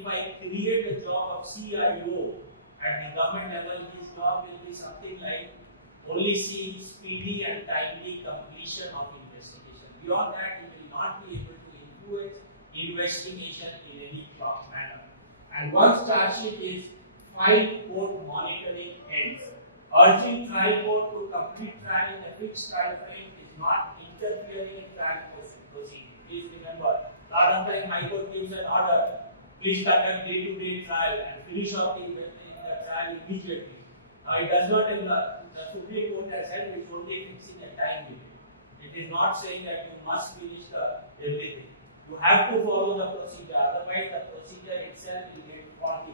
I create a job of CIO at the government level, his job will be something like only seeing speedy and timely completion of investigation. Beyond that, he will not be able to influence investigation in any proper manner. And once charge sheet is filed, court monitoring ends. Urging trial court to complete trial in a fixed time frame is not interfering in trial proceeding. Please remember, a lot of time High Court gives an order, please conduct day-to-day trial and finish off the trial immediately. Now it does not, the Supreme Court has said it is only fixing a time limit. It is not saying that you must finish everything. You have to follow the procedure, otherwise the procedure itself will get faulty.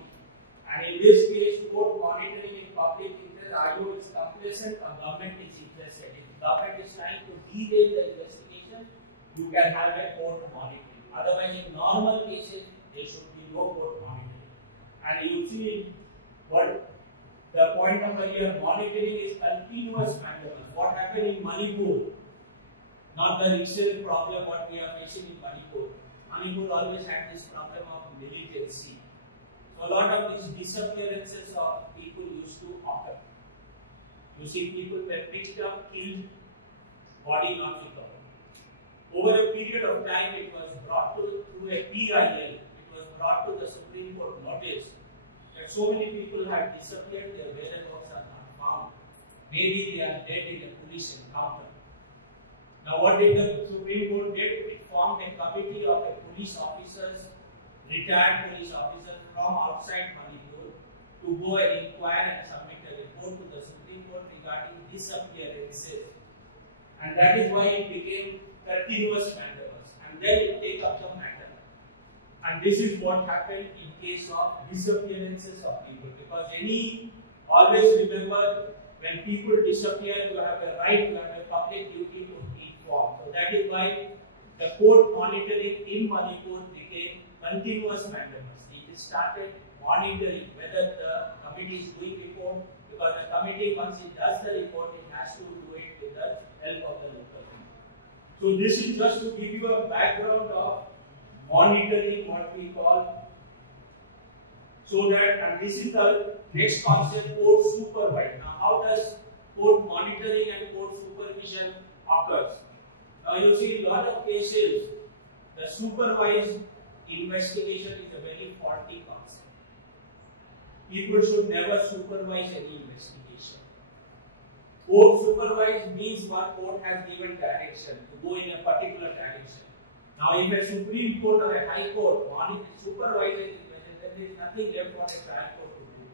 And in this case, court monitoring in public interest, IO is complacent or government is interested. If government is trying to derail the investigation, you can have a court monitoring. Otherwise, in normal cases, there should be no court monitoring. And you see what the point of here, monitoring is continuous maintenance. What happened in Manipur? Not the recent problem what we are facing in Manipur. Manipur always had this problem of militancy. So a lot of these disappearances of people used to occur. You see, people were picked up, killed, body not recovered. Over a period of time, it was brought to through a PIL. It was brought to the Supreme Court notice that so many people have disappeared, their whereabouts are not found. Maybe they are dead in a police encounter. Now, what did the Supreme Court did? It formed a committee of police officers, retired police officers from outside Manipur to go and inquire and submit a report to the Supreme Court regarding disappearances. And that is why it became continuous mandamus. And then it take up the matter. And this is what happened in case of disappearances of people. Because always remember, when people disappear, you have a right, you have a public duty to inform. So that is why the court monitoring in Manipur became continuous mandamus. It started monitoring whether the committee is doing report, because the committee, once it does the report, it has to do it with the help of the local committee. So this is just to give you a background of monitoring, what we call, so that, and this is the next concept, court supervision. Now, how does court monitoring and court supervision occurs? Now, you see, a lot of cases, the supervised investigation is a very faulty concept. People should never supervise any investigation. Court supervised means one court has given direction to go in a particular direction. Now, if a Supreme Court or a High Court supervises it, then there is nothing left for a trial court to do.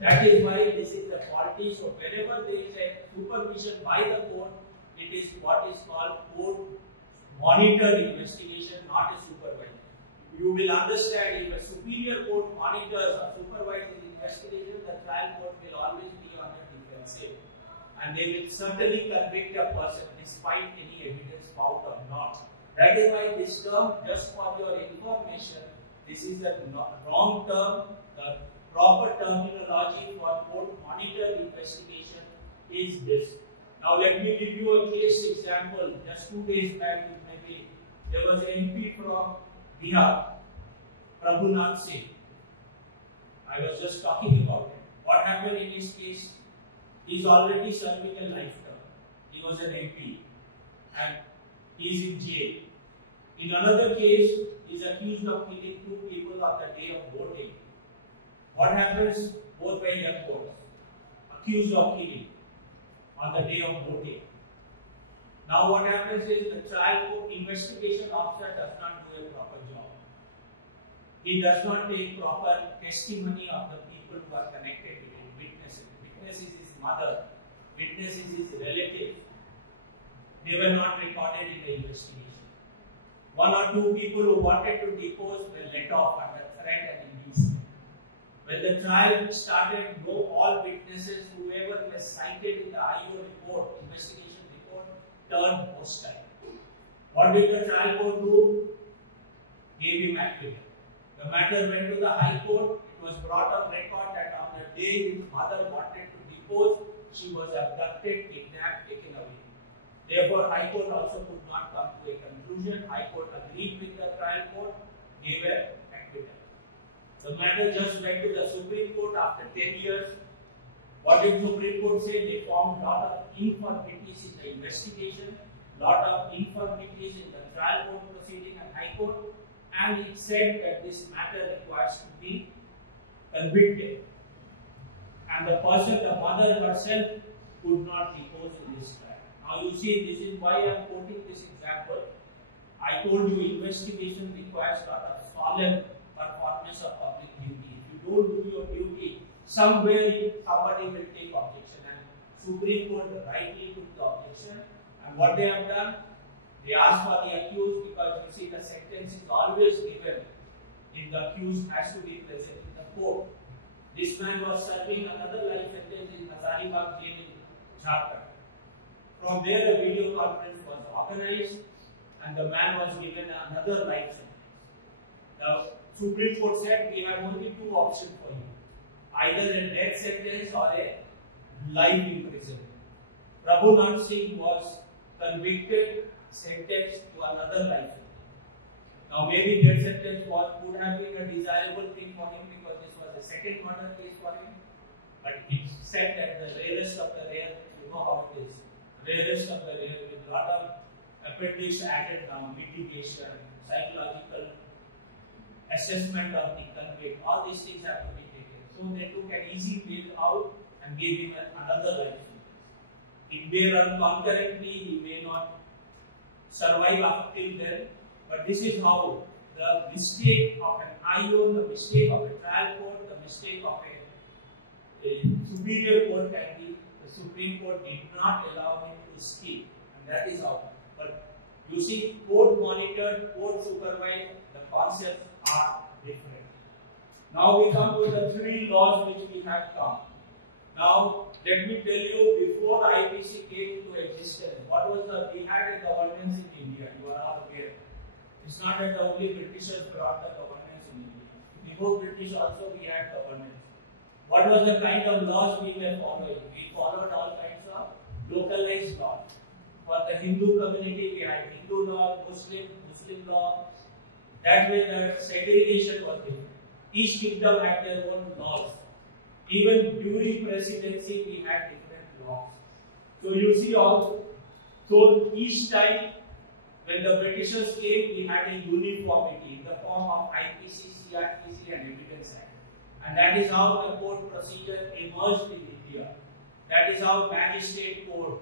That is why this is the faulty. So, whenever there is a supervision by the court, it is what is called court monitored investigation, not a supervised. You will understand if a superior court monitors or supervises investigation, the trial court will always be on the defensive. And they will certainly convict a person despite any evidence found or not. That is why this term, just for your information, this is the wrong term. The proper terminology for court monitored investigation is this. Now let me give you a case example. Just 2 days back, maybe there was an MP from Bihar, Prabhunath Singh. I was just talking about it. What happened in his case? He is already serving a life term. He was an MP and he is in jail. In another case, he is accused of killing 2 people on the day of voting. What happens? Both were young courts, accused of killing on the day of voting. Now what happens is the trial court investigation officer does not do a proper job. He does not take proper testimony of the people who are connected with him. Witnesses. Witness is his mother. Witness is his relative. They were not recorded in the investigation. 1 or 2 people who wanted to depose were let off under threat and inducement. When the trial started, all witnesses, whoever was cited in the IO report, investigation report, turned hostile. What did the trial court do? Gave him acquittal. The matter went to the High Court. It was brought on record that on the day his mother wanted to depose, she was abducted, kidnapped, taken away. Therefore, High Court also could not come to a conclusion. High Court agreed with the trial court, gave an acquittal. The matter just went to the Supreme Court after 10 years. What did Supreme Court say? They found a lot of infirmities in the investigation, lot of infirmities in the trial court proceeding and High Court, and it said that this matter requires to be convicted. And the person, the mother herself, could not depose in this trial. Now you see, this is why I am quoting this example. I told you investigation requires a lot of solemn performance of public duty. If you don't do your duty, somewhere somebody will take objection. And Supreme Court rightly took the objection. And what they have done, they asked for the accused, because you see the sentence is always given if the accused has to be present in the court. This man was serving another life sentence in Hazaribagh jail in Jharkhand. From there, a video conference was organized and the man was given another life sentence. The Supreme Court said, we have only 2 options for you, either a death sentence or a life imprisonment. Prabhunath Singh was convicted, sentenced to another life sentence. Now maybe death sentence would have been a desirable thing for him because this was a second murder case for him. But it said that the rarest of the rare, you know how it is, rarest of the rare, with a lot of appendix added now, mitigation, psychological assessment of the convict, all these things have to be taken. So they took an easy way out and gave him another life sentence. It may run concurrently, he may not survive up till then, but this is how the mistake of an IO, the mistake of a trial court, the mistake of a superior court can be. The Supreme Court did not allow him to escape, and that is how. But you see, court monitored, court supervised, the concepts are different. Now we come to the 3 laws which we have come. Now let me tell you, before IPC came into existence, we had a governance in India, you are all aware. It's not that only Britishers brought the governance in India. Before British also we had governance. What was the kind of laws we were following? We followed all kinds of localized laws. For the Hindu community, we had Hindu law, Muslim law. That way the segregation was different. Each kingdom had their own laws. Even during presidency, we had different laws. So you see also, so each time when the Britishers came, we had a uniformity in the form of IPC, CRPC and Evidence Act. And that is how the court procedure emerged in India. That is how magistrate court,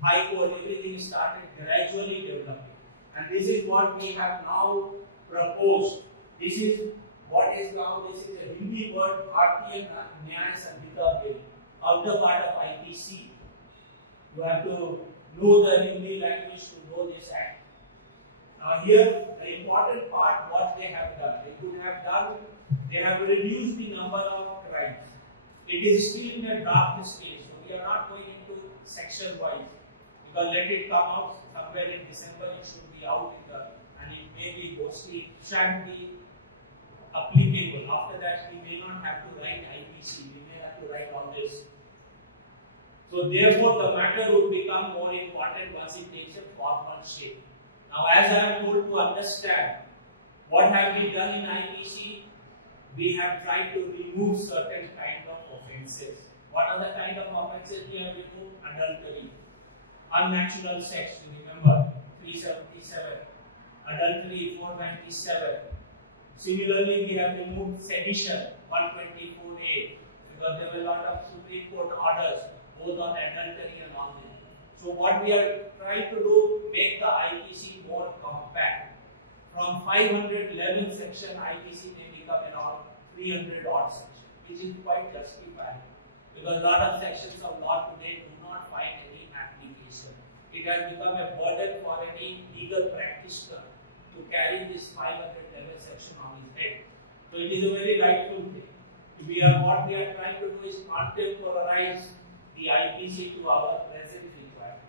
high court, everything started gradually developing. And this is what we have now proposed. This is what is now, this is a Hindi word, Bharatiya Nyaya Samhita Bill, outer part of IPC. You have to know the Hindi language to know this act. Now here, the important part, what they have done. They have reduced the number of crimes. It is still in a draft stage, so we are not going into section wise. Because let it come out somewhere in December, it should be out and it may be mostly, it shan't be applicable. After that, we may not have to write IPC, we may have to write all this. So therefore, the matter would become more important once it takes a formal shape. Now, as I am told to understand, what have we done in IPC? We have tried to remove certain kind of offences. What are the kind of offences we have removed? Adultery, unnatural sex, remember, 377, adultery, 497. Similarly, we have removed sedition, 124A, because there were a lot of Supreme Court orders, both on adultery and all this. So what we are trying to do, make the IPC more compact. From 511 section, IPC may become around 300 odd section, which is quite justified. Because a lot of sections of law today do not find any application. It has become a burden for any legal practitioner to carry this 511 section on his head. So it is a very rightful thing. What we are trying to do is contemporize the IPC to our present requirement.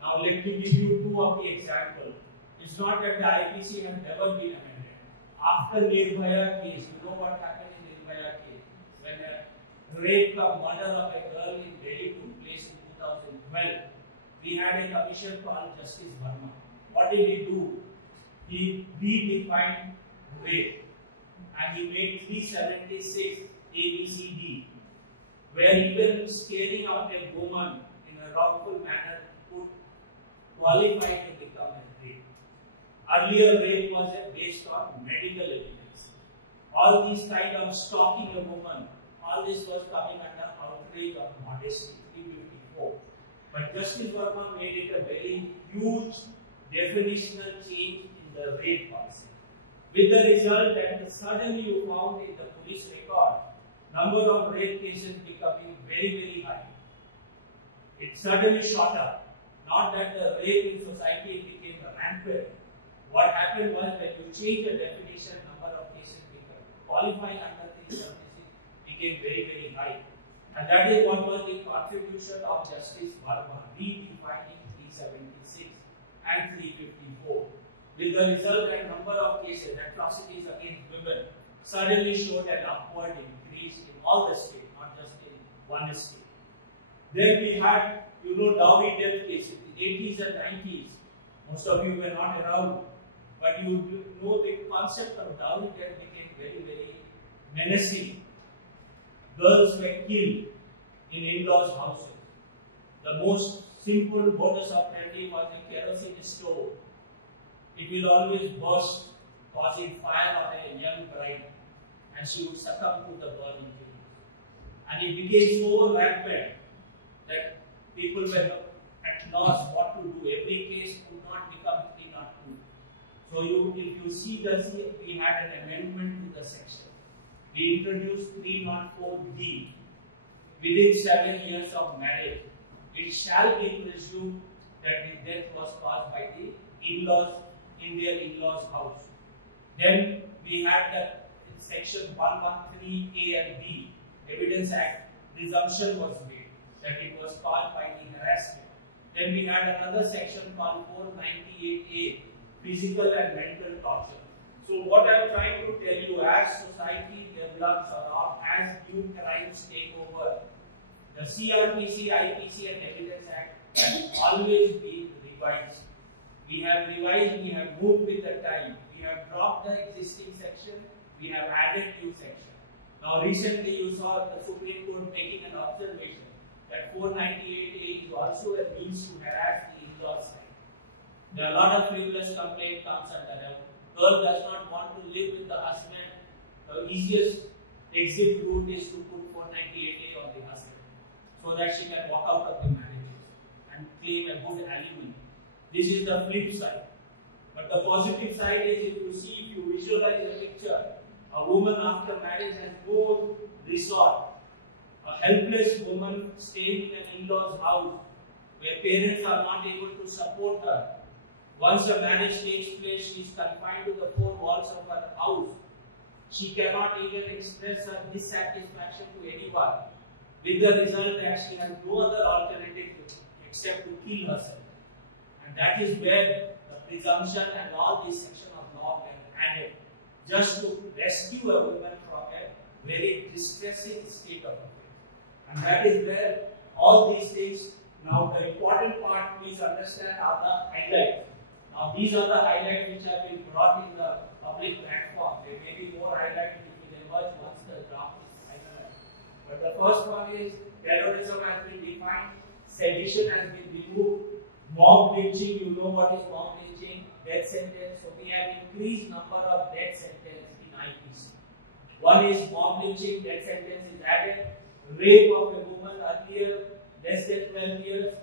Now let me give you two of the examples. It's not that the IPC has never been amended. After Nirbhaya case, you know what happened in Nirbhaya case? When a rape or murder of a girl in Delhi took place in 2012, we had a commission called Justice Verma. What did he do? He redefined rape and he made 376 ABCD, where even scaring out a woman in a wrongful manner could qualify to become a rape. Earlier, rape was based on medical evidence. All these kind of stalking a woman, all this was coming under outrage of modesty, 354. But Justice Verma made it a very huge definitional change in the rape policy. With the result that suddenly you found in the police record, number of rape cases becoming very, very high. It suddenly shot up. Not that the rape in society became rampant. What happened was when you change the definition, number of cases qualifying under these services became very, very high. And that is what was the contribution of Justice Verma, redefining 376 and 354. With the result that number of cases, atrocities against women, suddenly showed an upward increase in all the states, not just in one state. Then we had, dowry death cases in the 80s and 90s. Most of you were not around, but you know the concept of dowry death became very, very menacing. Girls were killed in in-laws' houses. The most simple modus operandi was a kerosene stove. It will always burst, causing fire on a young bride, and she would succumb to the burning flames. And it became so rampant that people were at loss what to do. Every case could not become 302. So if you see we had an amendment to the section. We introduced 304D. Within 7 years of marriage, it shall be presumed that the death was caused by the in-laws in their in-laws' house. Then we had that in section 113A and B, Evidence Act, presumption was made that it was caused by the harassment. Then we had another section called 498A, physical and mental torture. So what I am trying to tell you, as society develops or as new crimes take over, the CRPC, IPC and Evidence Act has always been revised. We have revised, we have moved with the time. We have dropped the existing section, we have added new section. Now recently you saw the Supreme Court making an observation that 498A is also a means to harass the in-laws side. There are a lot of frivolous complaint comes under them. Girl does not want to live with the husband. The easiest exit route is to put 498A on the husband so that she can walk out of the marriage and claim a good alimony. This is the flip side. But the positive side is if you visualize a picture, a woman after marriage has no resort. A helpless woman staying in an in-law's house where parents are not able to support her. Once a marriage takes place, she is confined to the four walls of her house. She cannot even express her dissatisfaction to anyone, with the result that she has no other alternative except to kill herself. And that is where the presumption and all these sections of law were added, just to rescue a woman from a very distressing state of affairs. And that is where all these things, now the important part, please understand, are the highlights. Now these are the highlights which have been brought in the public platform. There may be more highlights which will emerge once the draft is finalized. But the first one is terrorism has been defined, sedition has been removed, mob lynching, you know what is mob lynching, death sentence. So we have increased number of death sentences in IPC. One is mob lynching, death sentence is added. Rape of a woman earlier, less than 12 years,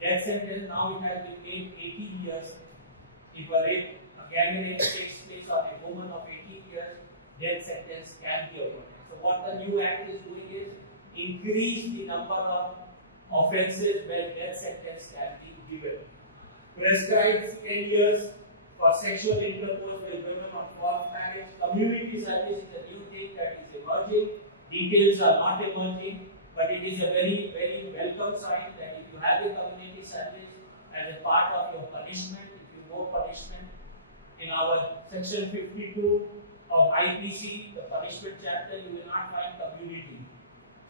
death sentence now it has been made 18 years. If a rape, a gang rape takes place on a woman of 18 years, death sentence can be avoided. So what the new act is doing is increase the number of offences where death sentence can be given. Prescribes 10 years for sexual intercourse with women on false marriage. Community service is a new thing that is emerging. Details are not emerging, but it is a very, very welcome sign that if you have a community service as a part of your punishment, punishment. In our section 52 of IPC, the punishment chapter, you will not find community.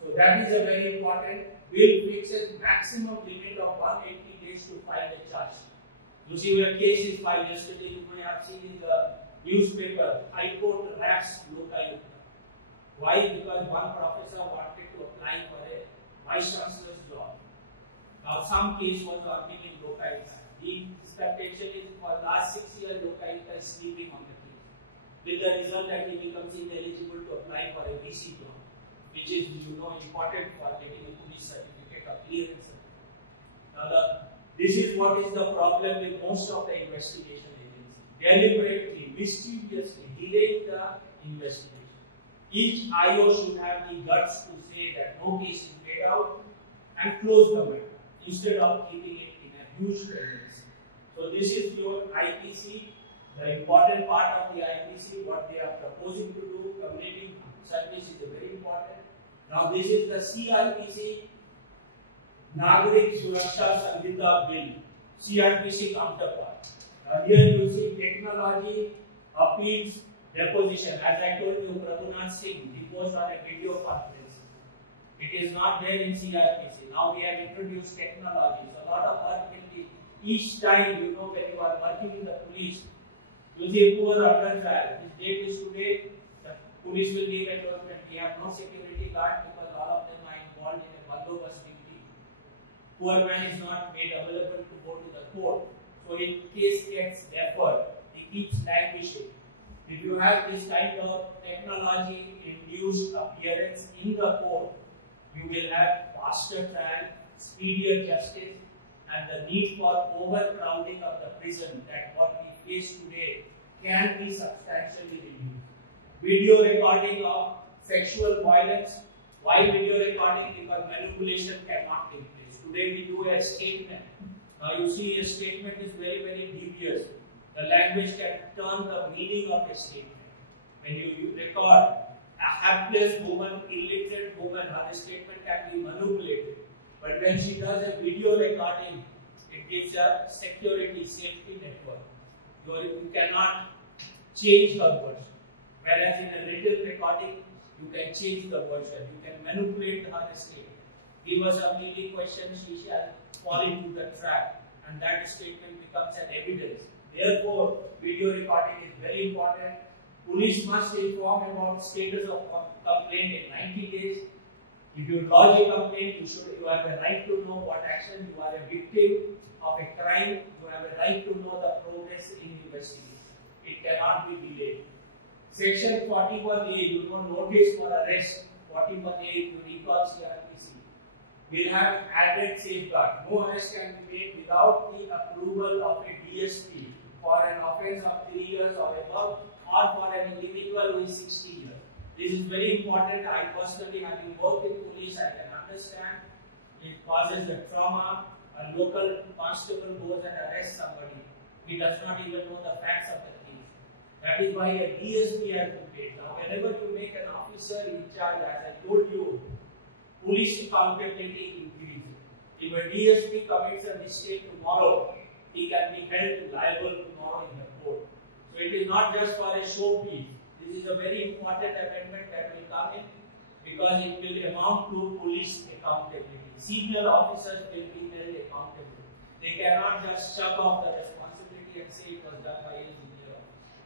So that is a very important. Bill fixes maximum limit of 180 days to file a charge. You see, when a case is filed yesterday, you may have seen in the newspaper, High Court wraps Lokayukta. Why? Because one professor wanted to apply for a vice chancellor's job. Now, some case was arguing in Lokayukta. The expectation is for last 6 years, Lokayukta is sleeping on the case, with the result that he becomes ineligible to apply for a VC job, which is, important for getting a police certificate of clearance. Now, this is what is the problem with most of the investigation agencies. Deliberately, mischievously delaying the investigation. Each IO should have the guts to say that no case is made out and close the matter, instead of keeping it in a huge presence. So this is your IPC, the important part of the IPC, what they are proposing to do. Community service is very important. Now this is the CRPC, Nagrik Suraksha Samhita Bill, CRPC counterpart. Here you see technology, appeals, deposition. As I told you, Prabhunath Singh deposed on a video conference. It is not there in CRPC. Now we have introduced technologies. A lot of work will be. Each time, when you are working in the police, you see a poor urban trial. His date is today, the police will give endorsement. We have no security guard because all of them are involved in a bandobast duty. Poor man is not made available to go to the court. So his case gets deferred. He keeps languishing. If you have this kind of technology-induced appearance in the court, you will have faster trial, speedier justice, and the need for overcrowding of the prison that what we face today can be substantially reduced. Video recording of sexual violence. Why video recording? Because manipulation cannot take place. Today we do a statement. Now you see a statement is very, very devious. The language can turn the meaning of a statement. When you record a hapless woman, illiterate woman, her statement can be manipulated. But when she does a video recording, it gives a security, safety network. You cannot change her version. Whereas in a written recording, you can change the version. You can manipulate her statement. Give us a leading question, she shall fall into the trap. And that statement becomes an evidence. Therefore, video recording is very important. Police must inform about status of complaint in 90 days. If you lodge a complaint, you have a right to know what action. You are a victim of a crime. You have a right to know the progress in investigation. It cannot be delayed. Section 41A, notice for arrest. 41A, if you recall CRPC, will have added safeguard. No arrest can be made without the approval of a DSP for an offence of 3 years or above, or for an individual who is 60 years. This is very important. I personally, having worked in police, I can understand. It causes a trauma. A local constable goes and arrests somebody. He does not even know the facts of the case. That is why a DSP has been paid. Now, whenever you make an officer in charge, as I told you, police accountability increases. If a DSP commits a mistake tomorrow, he can be held liable tomorrow in the court. So it is not just for a showpiece. This is a very important amendment that will come in because it will amount to police accountability. Senior officers will be held accountable. They cannot just shrug off the responsibility and say it was done by a senior officer.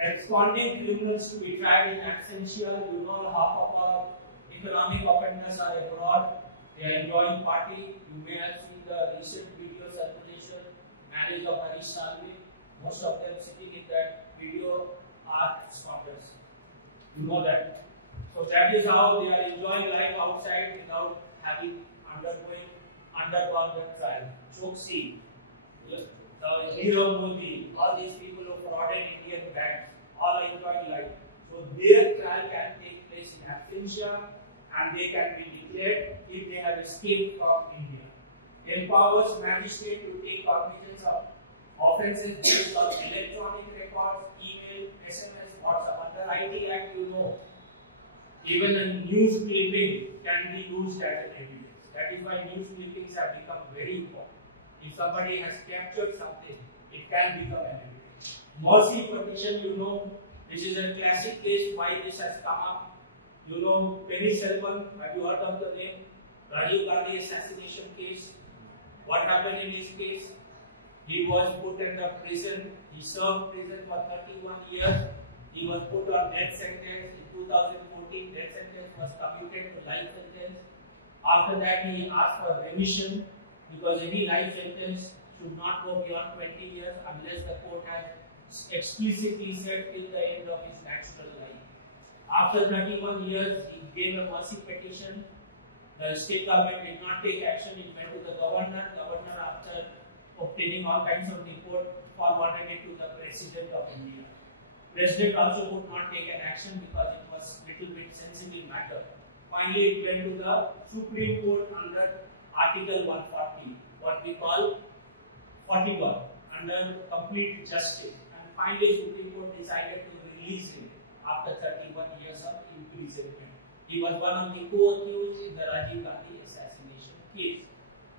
Absconding criminals to be tried in absentia. You know, half of our economic offenders are abroad. They are enjoying party. You may have seen the recent video circulation, marriage of Harish Salve. Most of them sitting in that video are absconders. You know that. So that is how they are enjoying life outside without having undergone the trial. Choksi, the Nirav Modi, all these people who frauded Indian banks, all enjoying life. So their trial can take place in absentia and they can be declared if they have escaped from India. Empowers magistrate to take cognizance of offences based on electronic records, email, SMS, WhatsApp. Under IT Act, you know, even a news clipping can be used as an evidence. That is why news clippings have become very important. If somebody has captured something, it can become an evidence. Mercy petition, you know, this is a classic case why this has come up. You know, Penny Selvan, have you heard of the name? Rajiv Gandhi assassination case. What happened in this case? He was put in the prison. He served prison for 31 years. He was put on death sentence. In 2014, death sentence was commuted to life sentence. After that, he asked for remission because any life sentence should not go beyond 20 years unless the court has explicitly said till the end of his natural life. After 31 years, he gave a mercy petition. The state government did not take action. It went to the governor. Governor, after obtaining all kinds of report, forwarded it to the President of India. President also would not take an action because it was little bit sensitive matter. Finally, it went to the Supreme Court under Article 140, what we call 41, under complete justice. And finally, Supreme Court decided to release him after 31 years of imprisonment. He was one of the co-accused in the Rajiv Gandhi assassination case.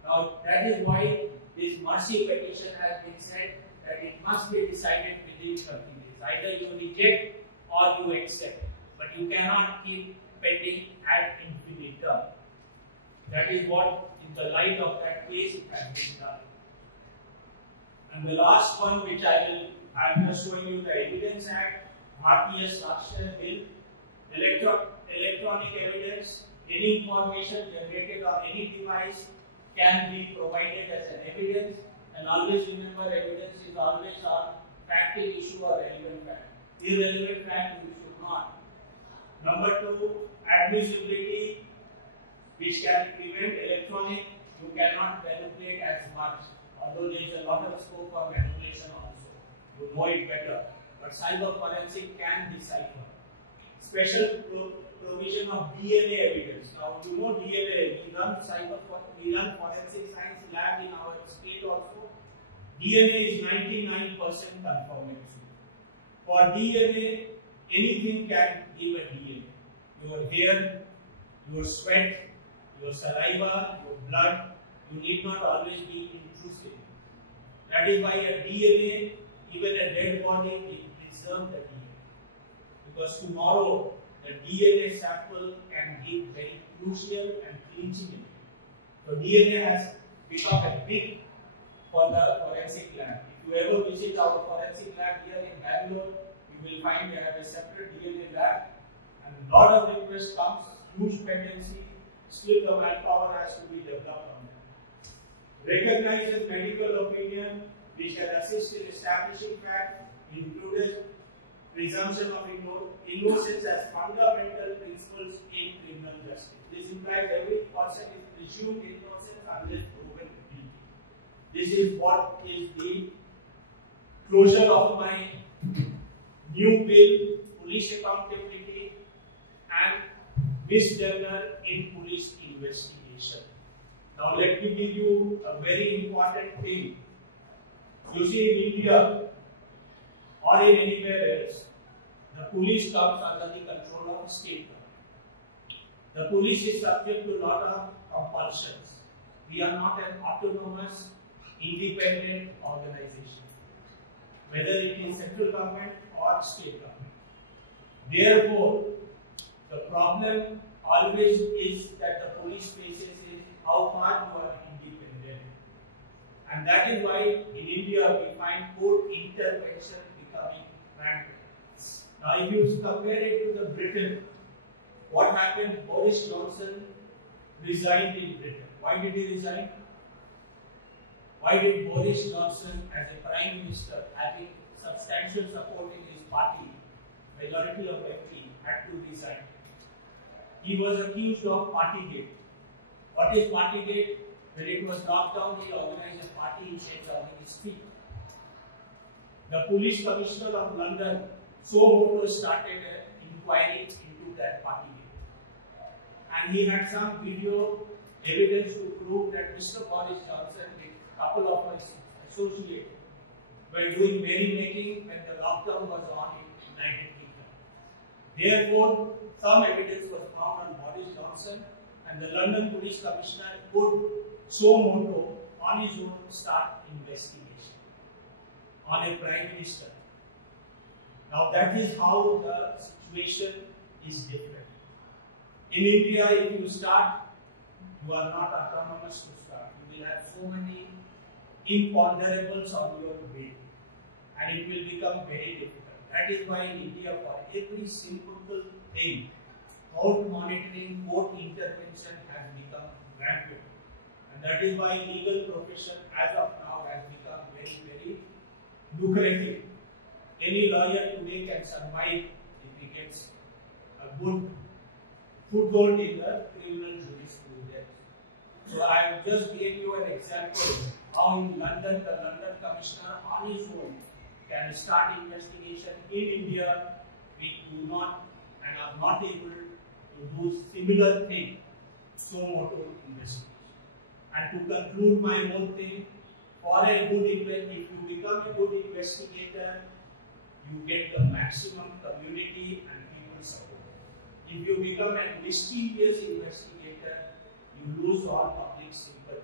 Now, that is why this mercy petition has been said that it must be decided within 30 days. Either you reject or you accept, but you cannot keep pending ad infinitum. That is what, in the light of that case, it has been done. And the last one, which I am just showing you the Evidence Act, RPS Raksha Bill, electronic evidence, any information generated on any device can be provided as an evidence. And always remember, evidence is always on factual issue or relevant fact. Irrelevant fact you should not. Number 2, admissibility, which can prevent electronic. You cannot manipulate as much, although there is a lot of scope for manipulation also. You know it better. But cyber forensic can decipher. Special provision of DNA evidence. Now you know DNA. We run forensic science lab in our state also. DNA is 99% conformity. For DNA, anything can give a DNA. Your hair, your sweat, your saliva, your blood, you need not always be intrusive. That is why a DNA, even a dead body, will preserve the DNA. Because tomorrow, the DNA sample can give very crucial and clinching information. So DNA has become a big for the forensic lab. If you ever visit our forensic lab here in Bangalore, you will find they have a separate DNA lab, and a lot of requests comes, huge pendency, still the manpower has to be developed on that. Recognizes medical opinion which can assist in establishing fact, included presumption of innocence as fundamental principles in criminal justice. This implies every person is presumed innocent unless proven guilty. This is what is the closure of my new bill, police accountability and misdemeanor in police investigation. Now let me give you a very important thing. You see, in India or in anywhere else, the police comes under the control of state government. The police is subject to a lot of compulsions. We are not an autonomous, independent organization, whether it is central government or state government. Therefore, the problem always is that the police faces is how far you are independent. And that is why in India we find court intervention becoming rampant. Now if you compare it to the Britain, what happened? Boris Johnson resigned in Britain. Why did he resign? Why did Boris Johnson, as a Prime Minister, having substantial support in his party, majority of MP, had to resign? He was accused of Partygate. What is Partygate? When it was lockdown, he organized a party in St. George's Street. The police commissioner of London so started an inquiry into that Partygate. And he had some video evidence to prove that Mr. Boris Johnson and a couple of his associates were doing merrymaking when the lockdown was on in the United Kingdom. Therefore, some evidence was found on Boris Johnson, and the London Police Commissioner could so on his own start investigation on a Prime Minister. Now that is how the situation is different. In India, if you start, you are not autonomous to start. You will have so many imponderables on your way, and it will become very difficult. That is why in India, for every simple thing, court monitoring, court intervention has become rampant. And that is why legal profession as of now has become very, very lucrative. Any lawyer today can survive if he gets a good foothold in the criminal jurisprudence. So I just gave you an example how in London, the London Commissioner on his own can start investigation. In India, we do not and are not able to do similar thing, so motor investigation. And to conclude my own thing, for a good if you become a good investigator, you get the maximum community and people support. If you become a mysterious investigator, you lose all public sympathy.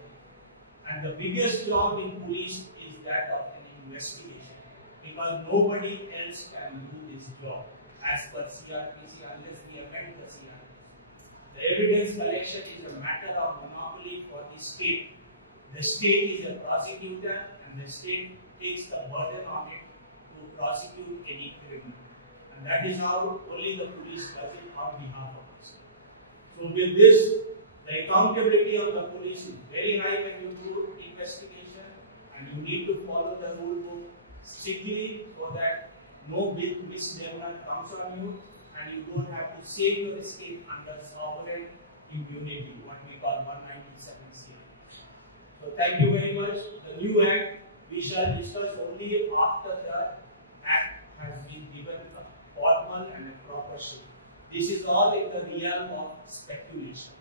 And the biggest job in police is that of an investigation, because nobody else can do this job as per CRPC unless we amend the CRPC. The evidence collection is a matter of monopoly for the state. The state is a prosecutor and the state takes the burden on it to prosecute any criminal. And that is how only the police does it on behalf of us. So with this, the accountability of the police is very high when you do investigation, and you need to follow the rule book strictly so that no big misdemeanor comes on you, and you don't have to save your escape under sovereign immunity, what we call 197C. So thank you very much. The new act we shall discuss only after the act has been given a formal and a proper shape. This is all in the realm of speculation.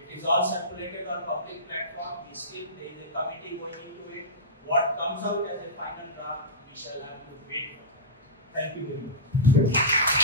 It is all circulated on public platform. We still, there is a committee going into it. What comes out as a final draft, we shall have to wait for that. Thank you very much.